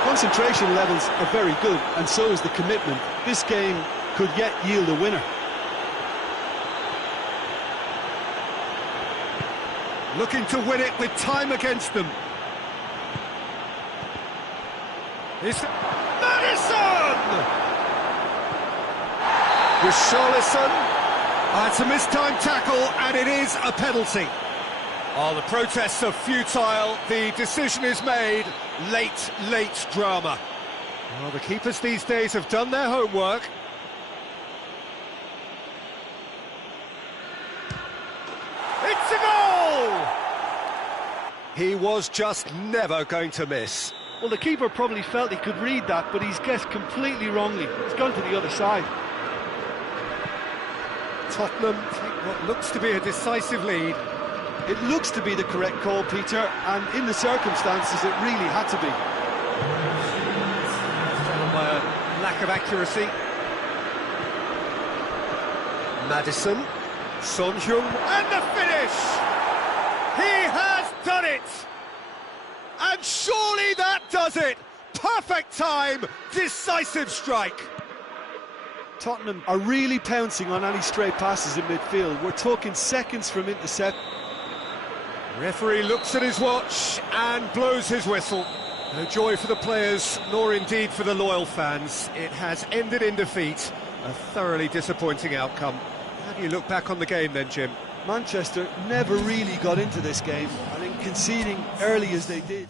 Concentration levels are very good, and so is the commitment. This game could yet yield a winner. Looking to win it with time against them. It's Madison! Richarlison. It's a mistimed tackle, and it is a penalty. Oh, the protests are futile. The decision is made. Late drama. Well, the keepers these days have done their homework. It's a goal! He was just never going to miss. Well, the keeper probably felt he could read that, but he's guessed completely wrongly. He's gone to the other side. Tottenham take what looks to be a decisive lead. It looks to be the correct call, Peter, and in the circumstances it really had to be. By a lack of accuracy. Madison, Son Heung, and the finish! He has done it! And surely that does it! Perfect time, decisive strike! Tottenham are really pouncing on any stray passes in midfield. We're talking seconds from intercept. Referee looks at his watch and blows his whistle. No joy for the players, nor indeed for the loyal fans. It has ended in defeat, a thoroughly disappointing outcome. How do you look back on the game then, Jim? Manchester never really got into this game, and in conceding early as they did.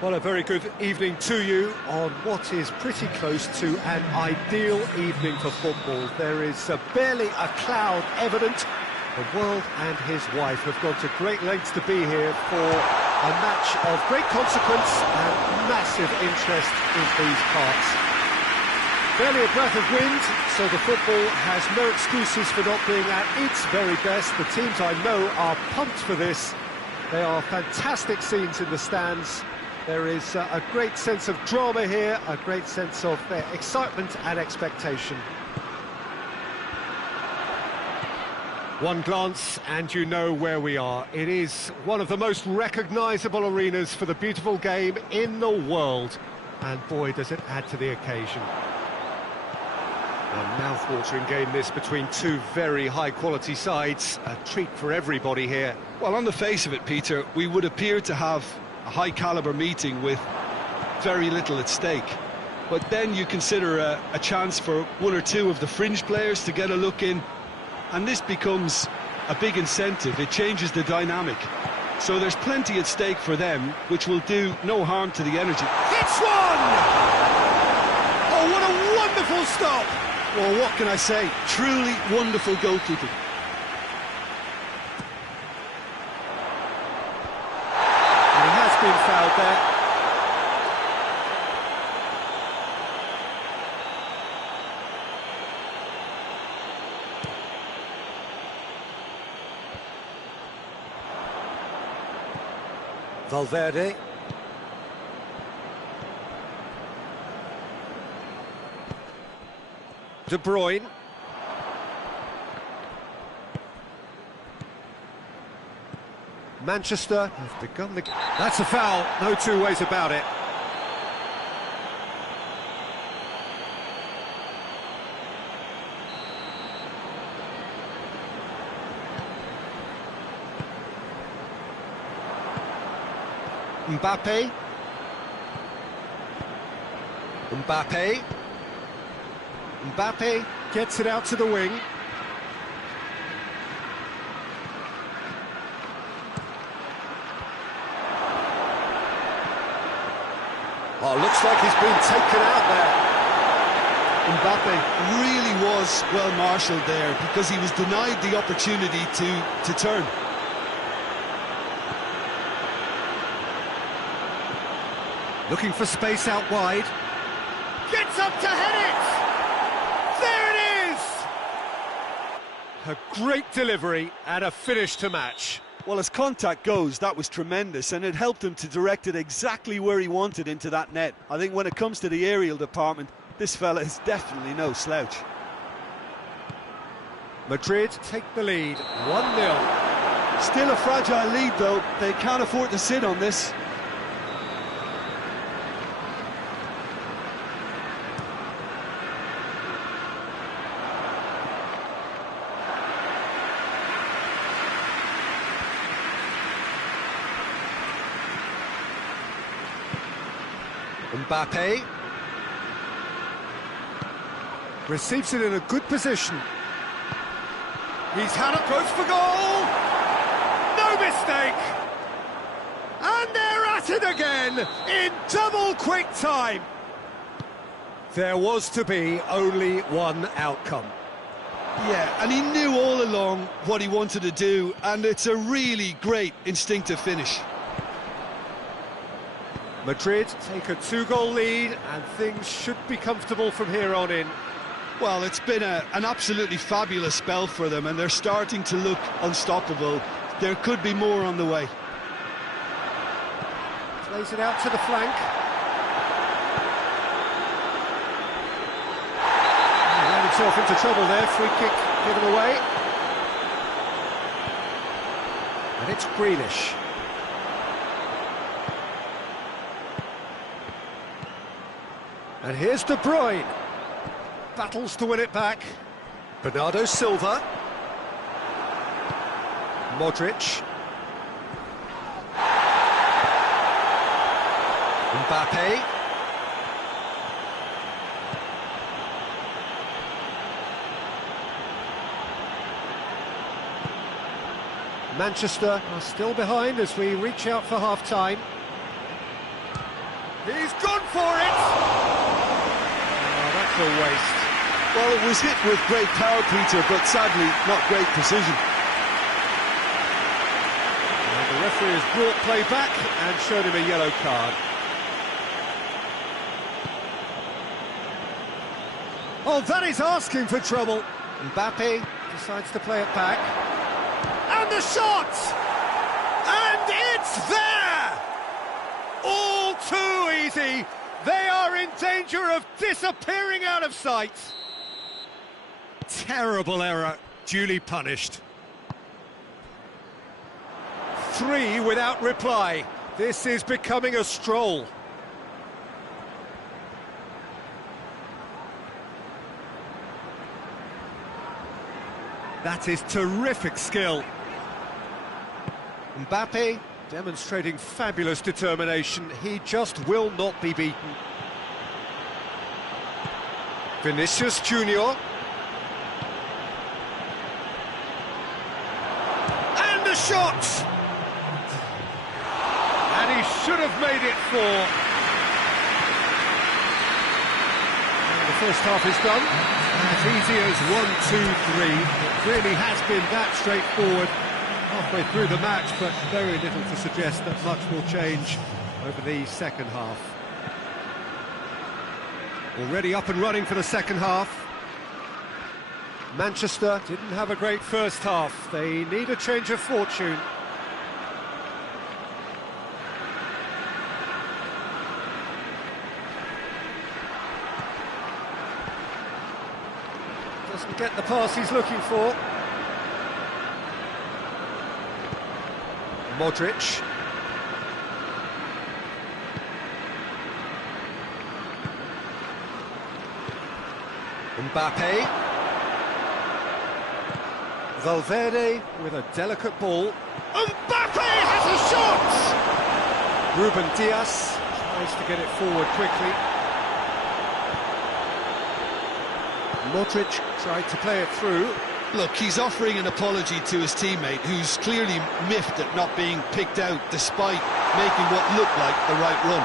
Well, a very good evening to you on what is pretty close to an ideal evening for football. There is barely a cloud evident. The world and his wife have gone to great lengths to be here for a match of great consequence and massive interest in these parts. Barely a breath of wind, so the football has no excuses for not being at its very best. The teams I know are pumped for this. They are fantastic scenes in the stands. There is a great sense of drama here, a great sense of excitement and expectation. One glance and you know where we are. It is one of the most recognisable arenas for the beautiful game in the world. And boy, does it add to the occasion. A mouth-watering game this between two very high-quality sides. A treat for everybody here. Well, on the face of it, Peter, we would appear to have a high-caliber meeting with very little at stake. But then you consider a chance for one or two of the fringe players to get a look in, and this becomes a big incentive. It changes the dynamic. So there's plenty at stake for them, which will do no harm to the energy. It's one! Oh, what a wonderful stop! Well, what can I say? Truly wonderful goalkeeping. And he has been fouled there. Valverde. De Bruyne. Manchester have begun the... That's a foul, no two ways about it. Mbappe. Mbappe. Mbappe gets it out to the wing. Oh, looks like he's been taken out there. Mbappe really was well marshalled there because he was denied the opportunity to turn. Looking for space out wide. Gets up to head it! There it is! A great delivery and a finish to match. Well, as contact goes, that was tremendous, and it helped him to direct it exactly where he wanted into that net. I think when it comes to the aerial department, this fella is definitely no slouch. Madrid take the lead, 1-0. Still a fragile lead, though. They can't afford to sit on this. Mbappe receives it in a good position. He's had approach for goal. No mistake. And they're at it again in double quick time. There was to be only one outcome. Yeah, and he knew all along what he wanted to do, and it's a really great instinctive finish. Madrid take a 2-goal lead and things should be comfortable from here on in. Well, it's been an absolutely fabulous spell for them, and they're starting to look unstoppable. There could be more on the way. Plays it out to the flank. He ran himself into trouble there, free kick given away. And it's Grealish. And here's De Bruyne. Battles to win it back. Bernardo Silva. Modric. Mbappe. Manchester are still behind as we reach out for half-time. He's gone for it! Oh, that's a waste. Well, it was hit with great power, Peter, but sadly not great precision. And the referee has brought play back and showed him a yellow card. Oh, that is asking for trouble. Mbappe decides to play it back. And the shot! And it's there! All too easy. They are in danger of disappearing out of sight. Terrible error, duly punished. 3 without reply. This is becoming a stroll. That is terrific skill. Mbappe demonstrating fabulous determination. He just will not be beaten. Vinicius Junior. And the shot! And he should have made it 4. And the first half is done. As easy as 1, 2, 3. It really has been that straightforward. Halfway through the match, but very little to suggest that much will change over the second half. Already up and running for the second half. Manchester didn't have a great first half. They need a change of fortune. Doesn't get the pass he's looking for. Modric. Mbappe. Valverde with a delicate ball. Mbappe has a shot! Ruben Dias tries to get it forward quickly. Modric tried to play it through. Look, he's offering an apology to his teammate, who's clearly miffed at not being picked out despite making what looked like the right run.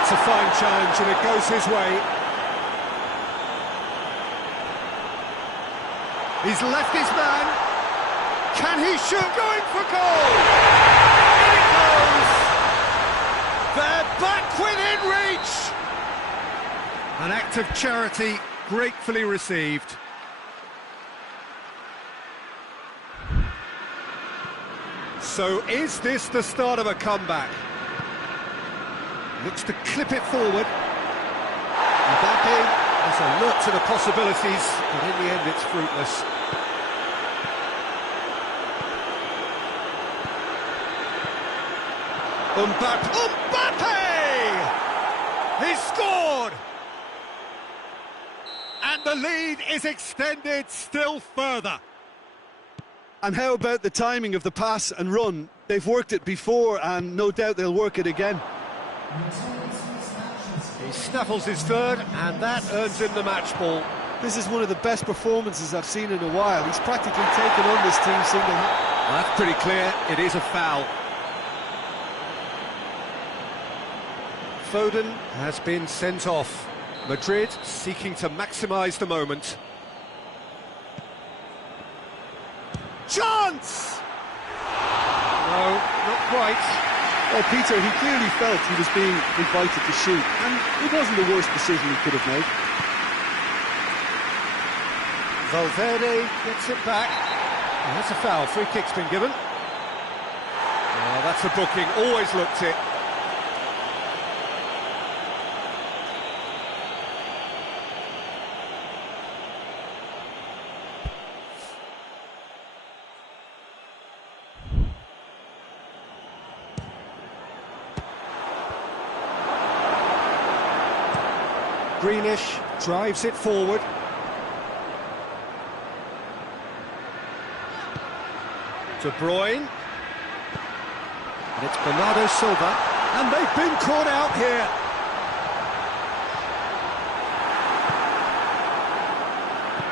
It's a fine challenge and it goes his way. He's left his man. Can he shoot? Going for goal! In it goes! They're back within reach! An act of charity gratefully received. So is this the start of a comeback? Looks to clip it forward. Mbappe is alert to the possibilities, but in the end it's fruitless. Mbappe! He scored! And the lead is extended still further. And how about the timing of the pass and run? They've worked it before and no doubt they'll work it again. He snaffles his third and that earns him the match ball. This is one of the best performances I've seen in a while. He's practically taken on this team single-handedly. That's pretty clear, it is a foul. Foden has been sent off. Madrid seeking to maximise the moment. Chance! No, not quite. Well, Peter, he clearly felt he was being invited to shoot, and it wasn't the worst decision he could have made. Valverde gets it back. Oh, that's a foul, free kick's been given. Oh, that's a booking, always looked it. Greenish drives it forward. De Bruyne. And it's Bernardo Silva. And they've been caught out here.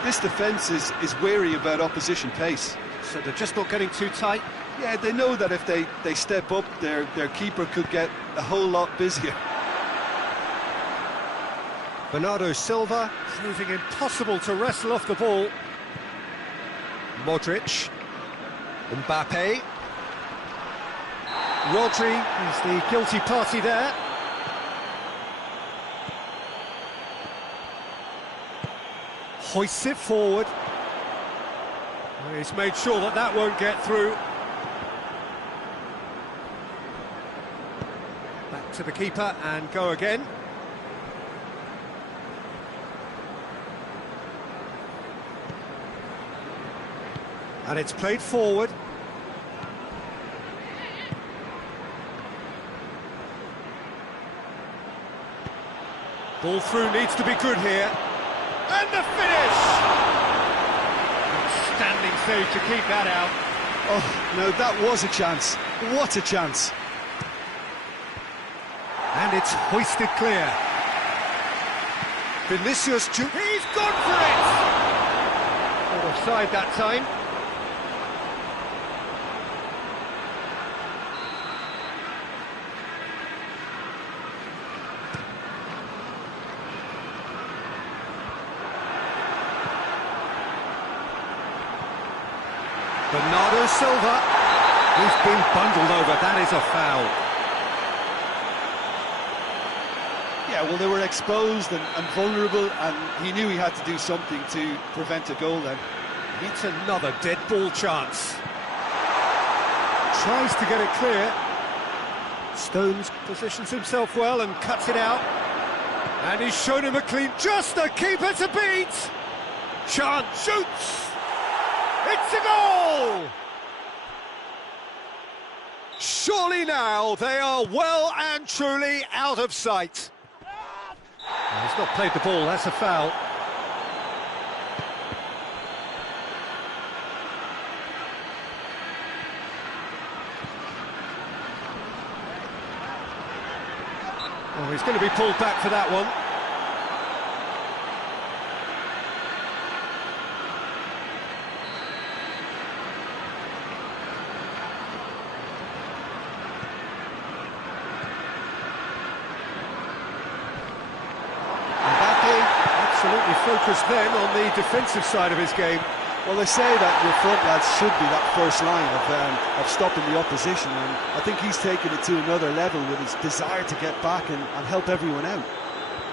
This defence is wary about opposition pace. So they're just not getting too tight. Yeah, they know that if they step up, their keeper could get a whole lot busier. Bernardo Silva, proving impossible to wrestle off the ball. Modric. Mbappe. Rodri is the guilty party there. Hoists it forward. Well, he's made sure that that won't get through. Back to the keeper and go again. And it's played forward. Ball through needs to be good here. And the finish! Outstanding save to keep that out. Oh, no, that was a chance. What a chance. And it's hoisted clear. Vinicius, he's gone for it! Not offside that time. Bernardo Silva, he's been bundled over, that is a foul. Yeah, well, they were exposed and vulnerable, and he knew he had to do something to prevent a goal then. It's another dead ball chance. Tries to get it clear. Stones positions himself well and cuts it out. And he's shown him a clean, just the keeper to beat! Chance, shoots! It's a goal! Surely now they are well and truly out of sight. He's not played the ball, that's a foul. Oh, he's going to be pulled back for that one. Absolutely focused then on the defensive side of his game. Well, they say that your front lads should be that first line of stopping the opposition, and I think he's taken it to another level with his desire to get back and help everyone out.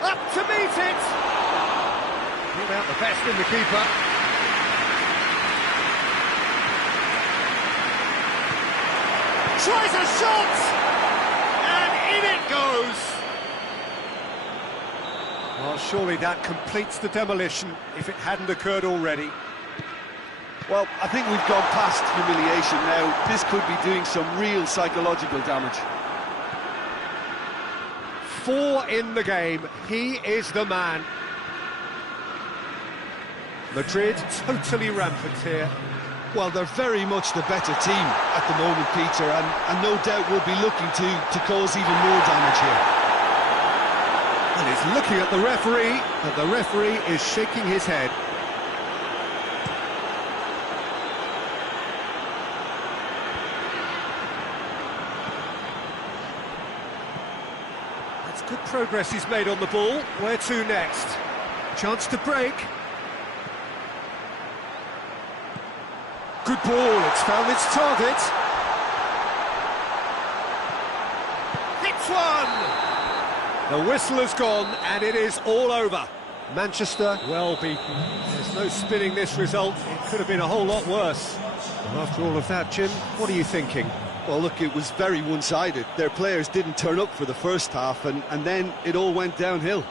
Up to meet it! Bring out the best in the keeper. Tries a shot! And in it goes! Well, surely that completes the demolition, if it hadn't occurred already. Well, I think we've gone past humiliation now. This could be doing some real psychological damage. 4 in the game. He is the man. Madrid totally rampant here. Well, they're very much the better team at the moment, Peter, and no doubt will be looking to cause even more damage here. And he's looking at the referee, and the referee is shaking his head. That's good progress he's made on the ball. Where to next? Chance to break. Good ball, it's found its target. Hits one! The whistle has gone, and it is all over. Manchester, well beaten. There's no spinning this result. It could have been a whole lot worse. Well, after all of that, Jim, what are you thinking? Well, look, it was very one-sided. Their players didn't turn up for the first half, and then it all went downhill.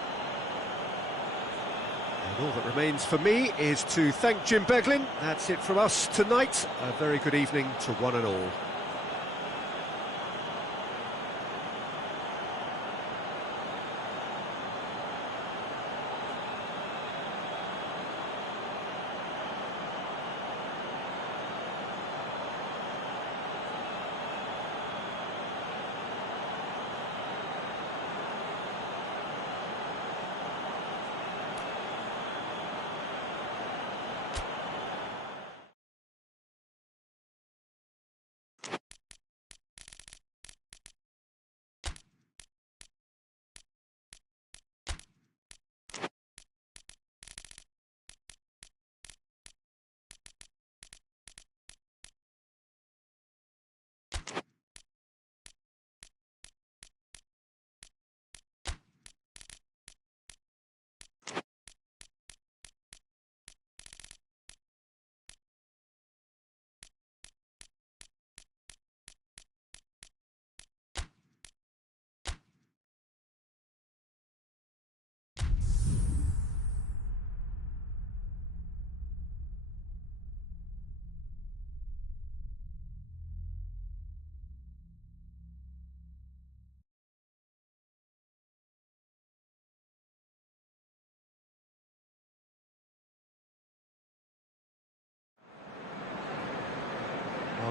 And all that remains for me is to thank Jim Beglin. That's it from us tonight. A very good evening to one and all.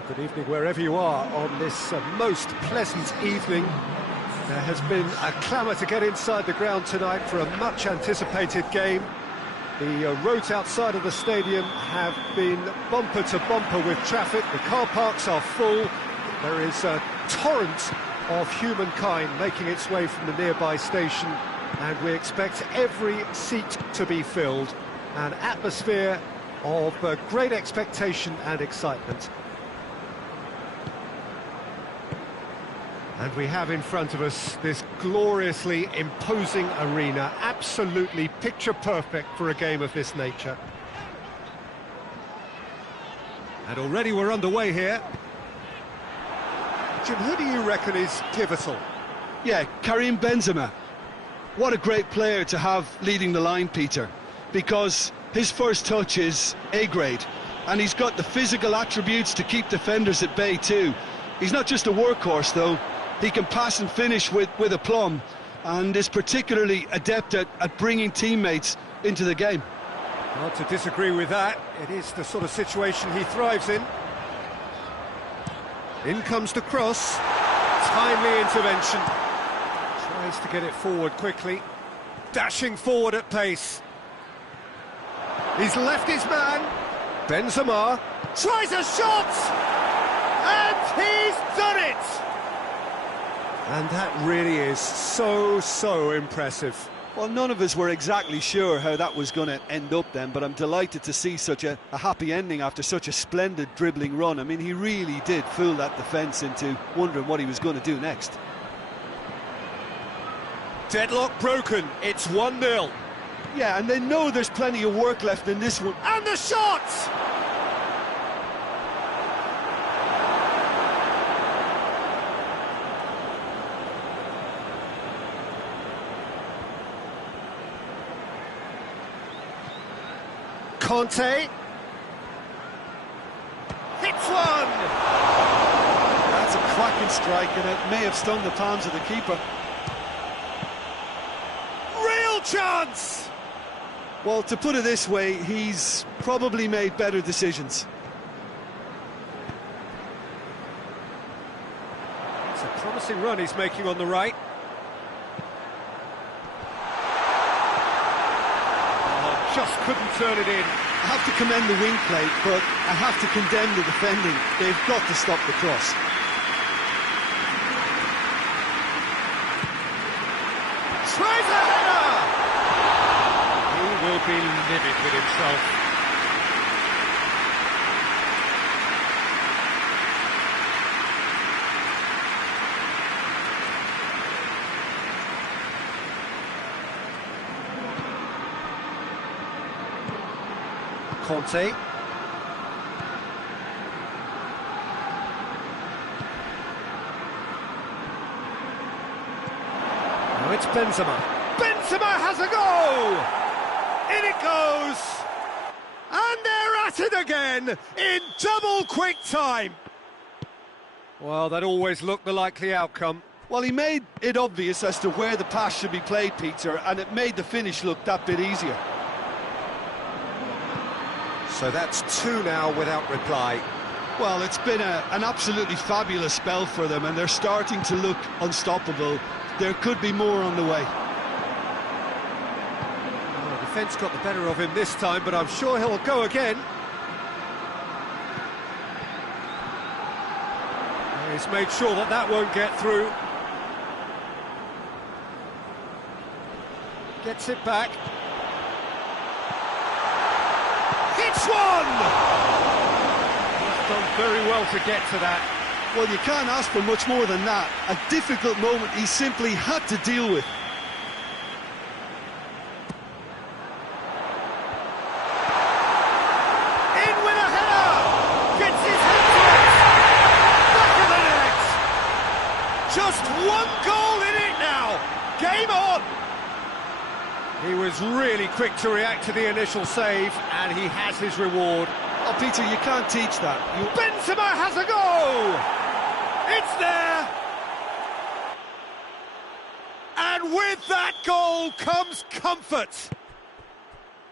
Good evening wherever you are on this most pleasant evening. There has been a clamour to get inside the ground tonight for a much-anticipated game. The roads outside of the stadium have been bumper to bumper with traffic. The car parks are full. There is a torrent of humankind making its way from the nearby station, and we expect every seat to be filled. An atmosphere of great expectation and excitement. And we have in front of us this gloriously imposing arena, absolutely picture-perfect for a game of this nature. And already we're underway here. Jim, who do you reckon is pivotal? Yeah, Karim Benzema. What a great player to have leading the line, Peter, because his first touch is A-grade, and he's got the physical attributes to keep defenders at bay too. He's not just a workhorse, though. He can pass and finish with aplomb, and is particularly adept at bringing teammates into the game. Hard to disagree with that. It is the sort of situation he thrives in. In comes the cross. Timely intervention. Tries to get it forward quickly. Dashing forward at pace. He's left his man. Benzema tries a shot! And he's done it! And that really is so impressive. Well, none of us were exactly sure how that was going to end up then, but I'm delighted to see such a happy ending after such a splendid dribbling run. I mean, he really did fool that defence into wondering what he was going to do next. Deadlock broken, it's 1-0. Yeah, and they know there's plenty of work left in this one. And the shot! Conte hits one! That's a cracking strike, and it may have stung the palms of the keeper. Real chance! Well, to put it this way, he's probably made better decisions. It's a promising run he's making on the right. Just couldn't turn it in. I have to commend the wing play, but I have to condemn the defending. They've got to stop the cross. Tries a header! He will be livid with himself. Conte. Now it's Benzema. Benzema has a go! In it goes! And they're at it again in double quick time. Well, that always looked the likely outcome. Well, he made it obvious as to where the pass should be played, Peter, and it made the finish look that bit easier. So that's 2 now without reply. Well, it's been an absolutely fabulous spell for them, and they're starting to look unstoppable. There could be more on the way. Well, the defence got the better of him this time, but I'm sure he'll go again. He's made sure that that won't get through. Gets it back. Hits one! He's done very well to get to that. Well, you can't ask for much more than that. A difficult moment he simply had to deal with. In with a header! Gets his head to it! Back of the net! Just one goal in it now! Game on! He was really quick to react to the initial save, and he has his reward. Oh, Peter, you can't teach that. Benzema has a go! It's there! And with that goal comes comfort.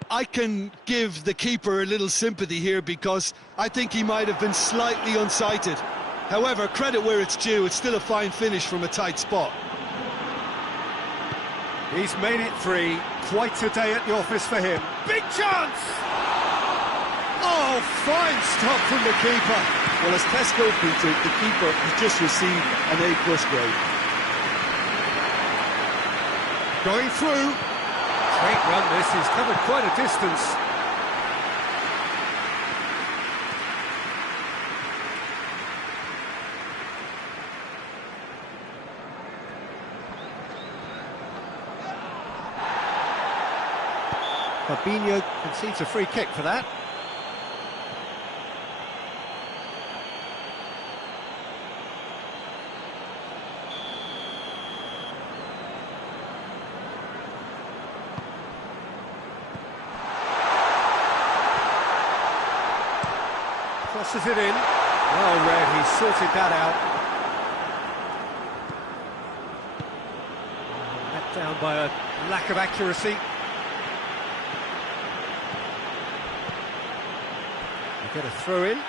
I can give the keeper a little sympathy here because I think he might have been slightly unsighted. However, credit where it's due, it's still a fine finish from a tight spot. He's made it 3. Quite a day at the office for him. Big chance! Oh, fine stop from the keeper. Well, as Tesco featured, the keeper has just received an A+ grade. Going through. Great run this, he's covered quite a distance. Fabinho concedes a free kick for that. Crosses it in. Well read, he sorted that out. Let down by a lack of accuracy. They get a throw in.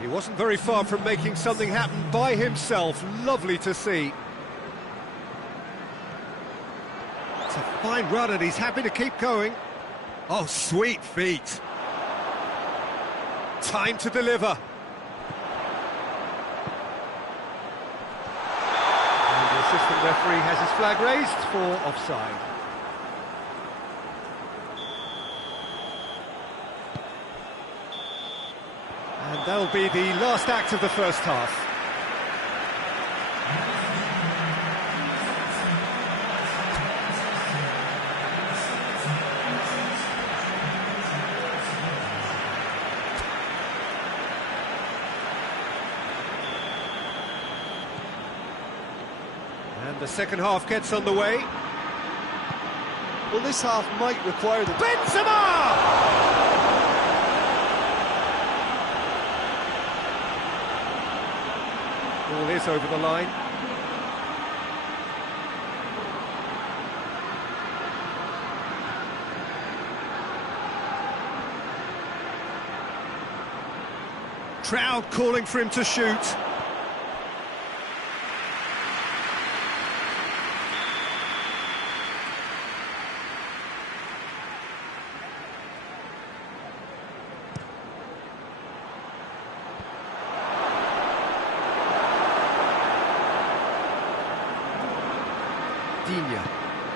He wasn't very far from making something happen by himself. Lovely to see. It's a fine run and he's happy to keep going. Oh, sweet feet. Time to deliver. And the assistant referee has his flag raised for offside. And that'll be the last act of the first half. And the second half gets underway. Well, this half might require the... Benzema! Ball is over the line. Crowd calling for him to shoot.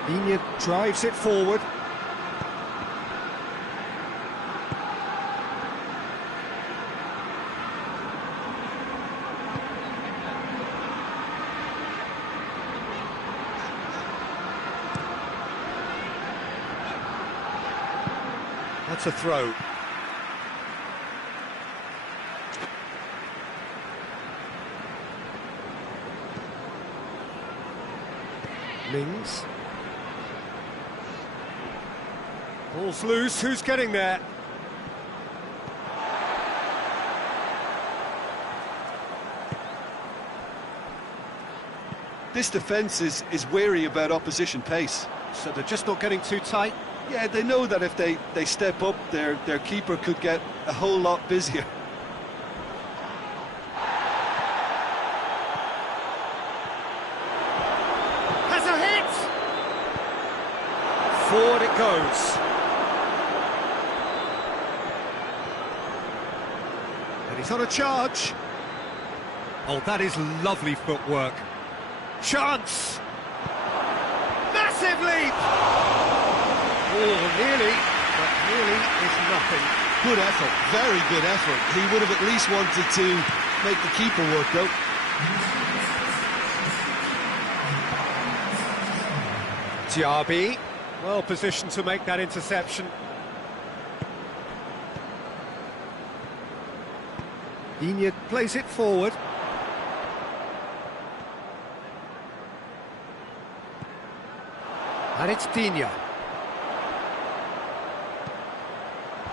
Digne drives it forward. That's a throw. Mings. Ball's loose, who's getting there? This defence is wary about opposition pace. So they're just not getting too tight? Yeah, they know that if they step up, their keeper could get a whole lot busier. Forward it goes. And he's on a charge. Oh, that is lovely footwork. Chance! Massive leap! Oh, nearly, but nearly is nothing. Good effort, very good effort. He would have at least wanted to make the keeper work, though. Diaby. Well positioned to make that interception. Digne plays it forward. And it's Digne.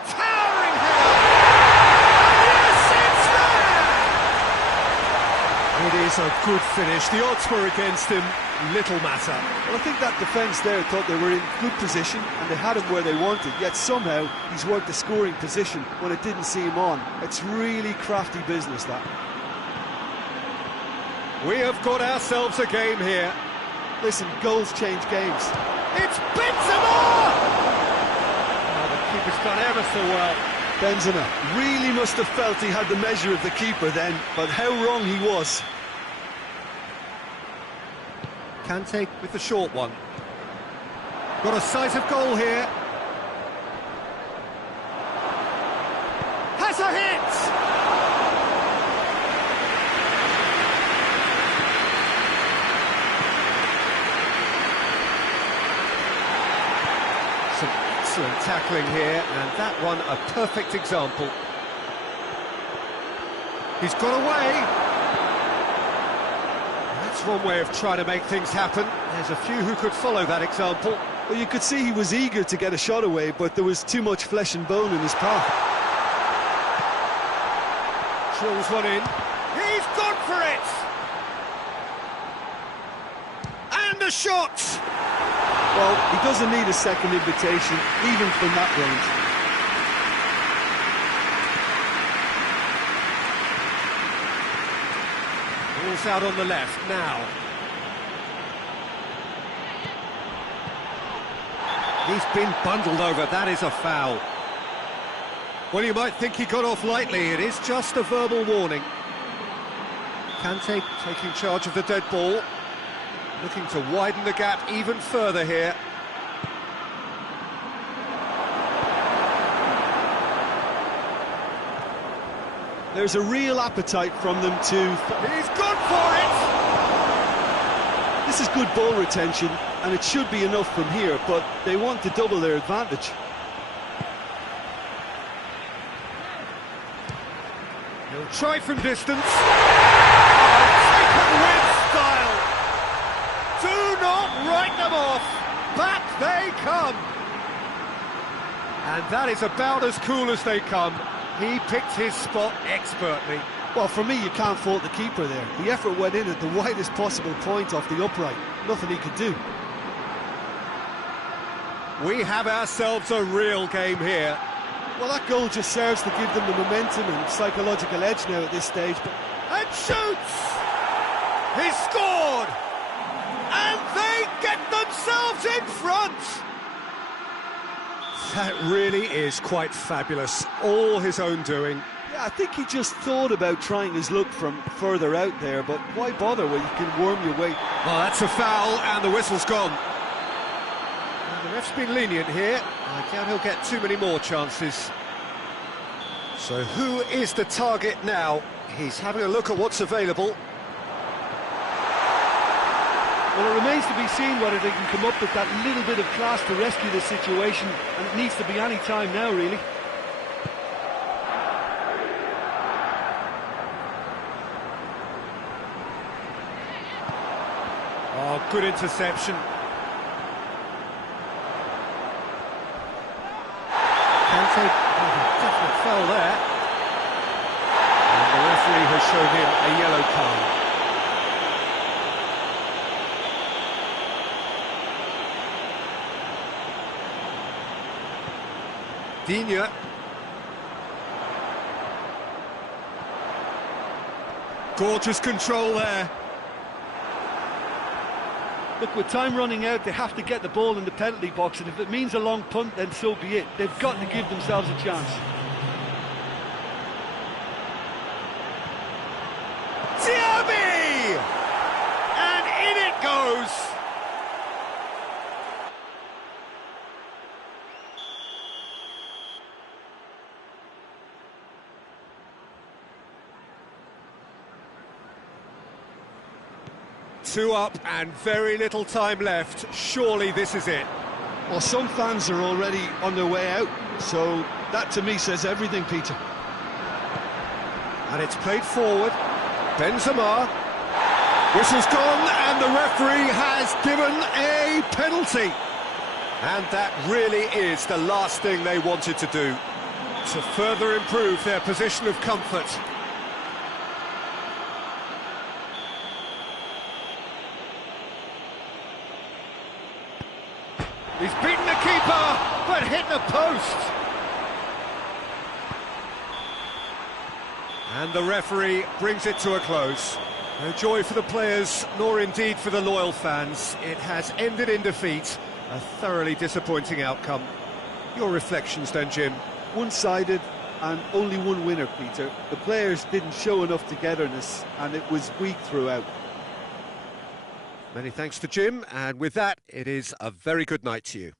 Towering header! was a good finish. The odds were against him, little matter. Well, I think that defence there thought they were in good position and they had him where they wanted, yet somehow he's worked the scoring position when it didn't see him on. It's really crafty business, that. We have got ourselves a game here. Listen, goals change games. It's Benzema! Oh, the keeper's done ever so well. Benzema really must have felt he had the measure of the keeper then, but how wrong he was. Kante with the short one. Got a sight of goal here. Has a hit! Some excellent tackling here, and that one a perfect example. He's got away. That's one way of trying to make things happen. There's a few who could follow that example. Well, you could see he was eager to get a shot away, but there was too much flesh and bone in his path. Drills one in. He's gone for it! And a shot! Well, he doesn't need a second invitation, even from that range. Ball's out on the left now. He's been bundled over, that is a foul. Well, you might think he got off lightly, it is just a verbal warning. Kante taking charge of the dead ball. Looking to widen the gap even further here. There's a real appetite from them to... He's gone for it! This is good ball retention, and it should be enough from here, but they want to double their advantage. He'll try from distance. Taken with style. Do not write them off. Back they come. And that is about as cool as they come. He picked his spot expertly. Well, for me, you can't fault the keeper there. The effort went in at the widest possible point off the upright. Nothing he could do. We have ourselves a real game here. Well, that goal just serves to give them the momentum and psychological edge now at this stage. But... And shoots! He's scored! And they get themselves in front! That really is quite fabulous. All his own doing. Yeah, I think he just thought about trying his luck from further out there, but why bother when you can worm your way? Well, that's a foul, and the whistle's gone. And the ref's been lenient here. I doubt he'll get too many more chances. So who is the target now? He's having a look at what's available. Well, it remains to be seen whether they can come up with that little bit of class to rescue the situation, and it needs to be any time now, really. Oh, good interception. Kante, definite foul there. And the referee has shown him a yellow card. Digne. Gorgeous control there. Look, with time running out, they have to get the ball in the penalty box, and if it means a long punt, then so be it. They've got to give themselves a chance. Diaby! And in it goes! Two up and very little time left. Surely this is it. Well, some fans are already on their way out, so that to me says everything, Peter. And it's played forward. Benzema. Whistle's gone and the referee has given a penalty. And that really is the last thing they wanted to do, to further improve their position of comfort. He's beaten the keeper, but hit the post. And the referee brings it to a close. No joy for the players, nor indeed for the loyal fans. It has ended in defeat. A thoroughly disappointing outcome. Your reflections then, Jim? One-sided and only one winner, Peter. The players didn't show enough togetherness and it was weak throughout. Many thanks to Jim, and with that, it is a very good night to you.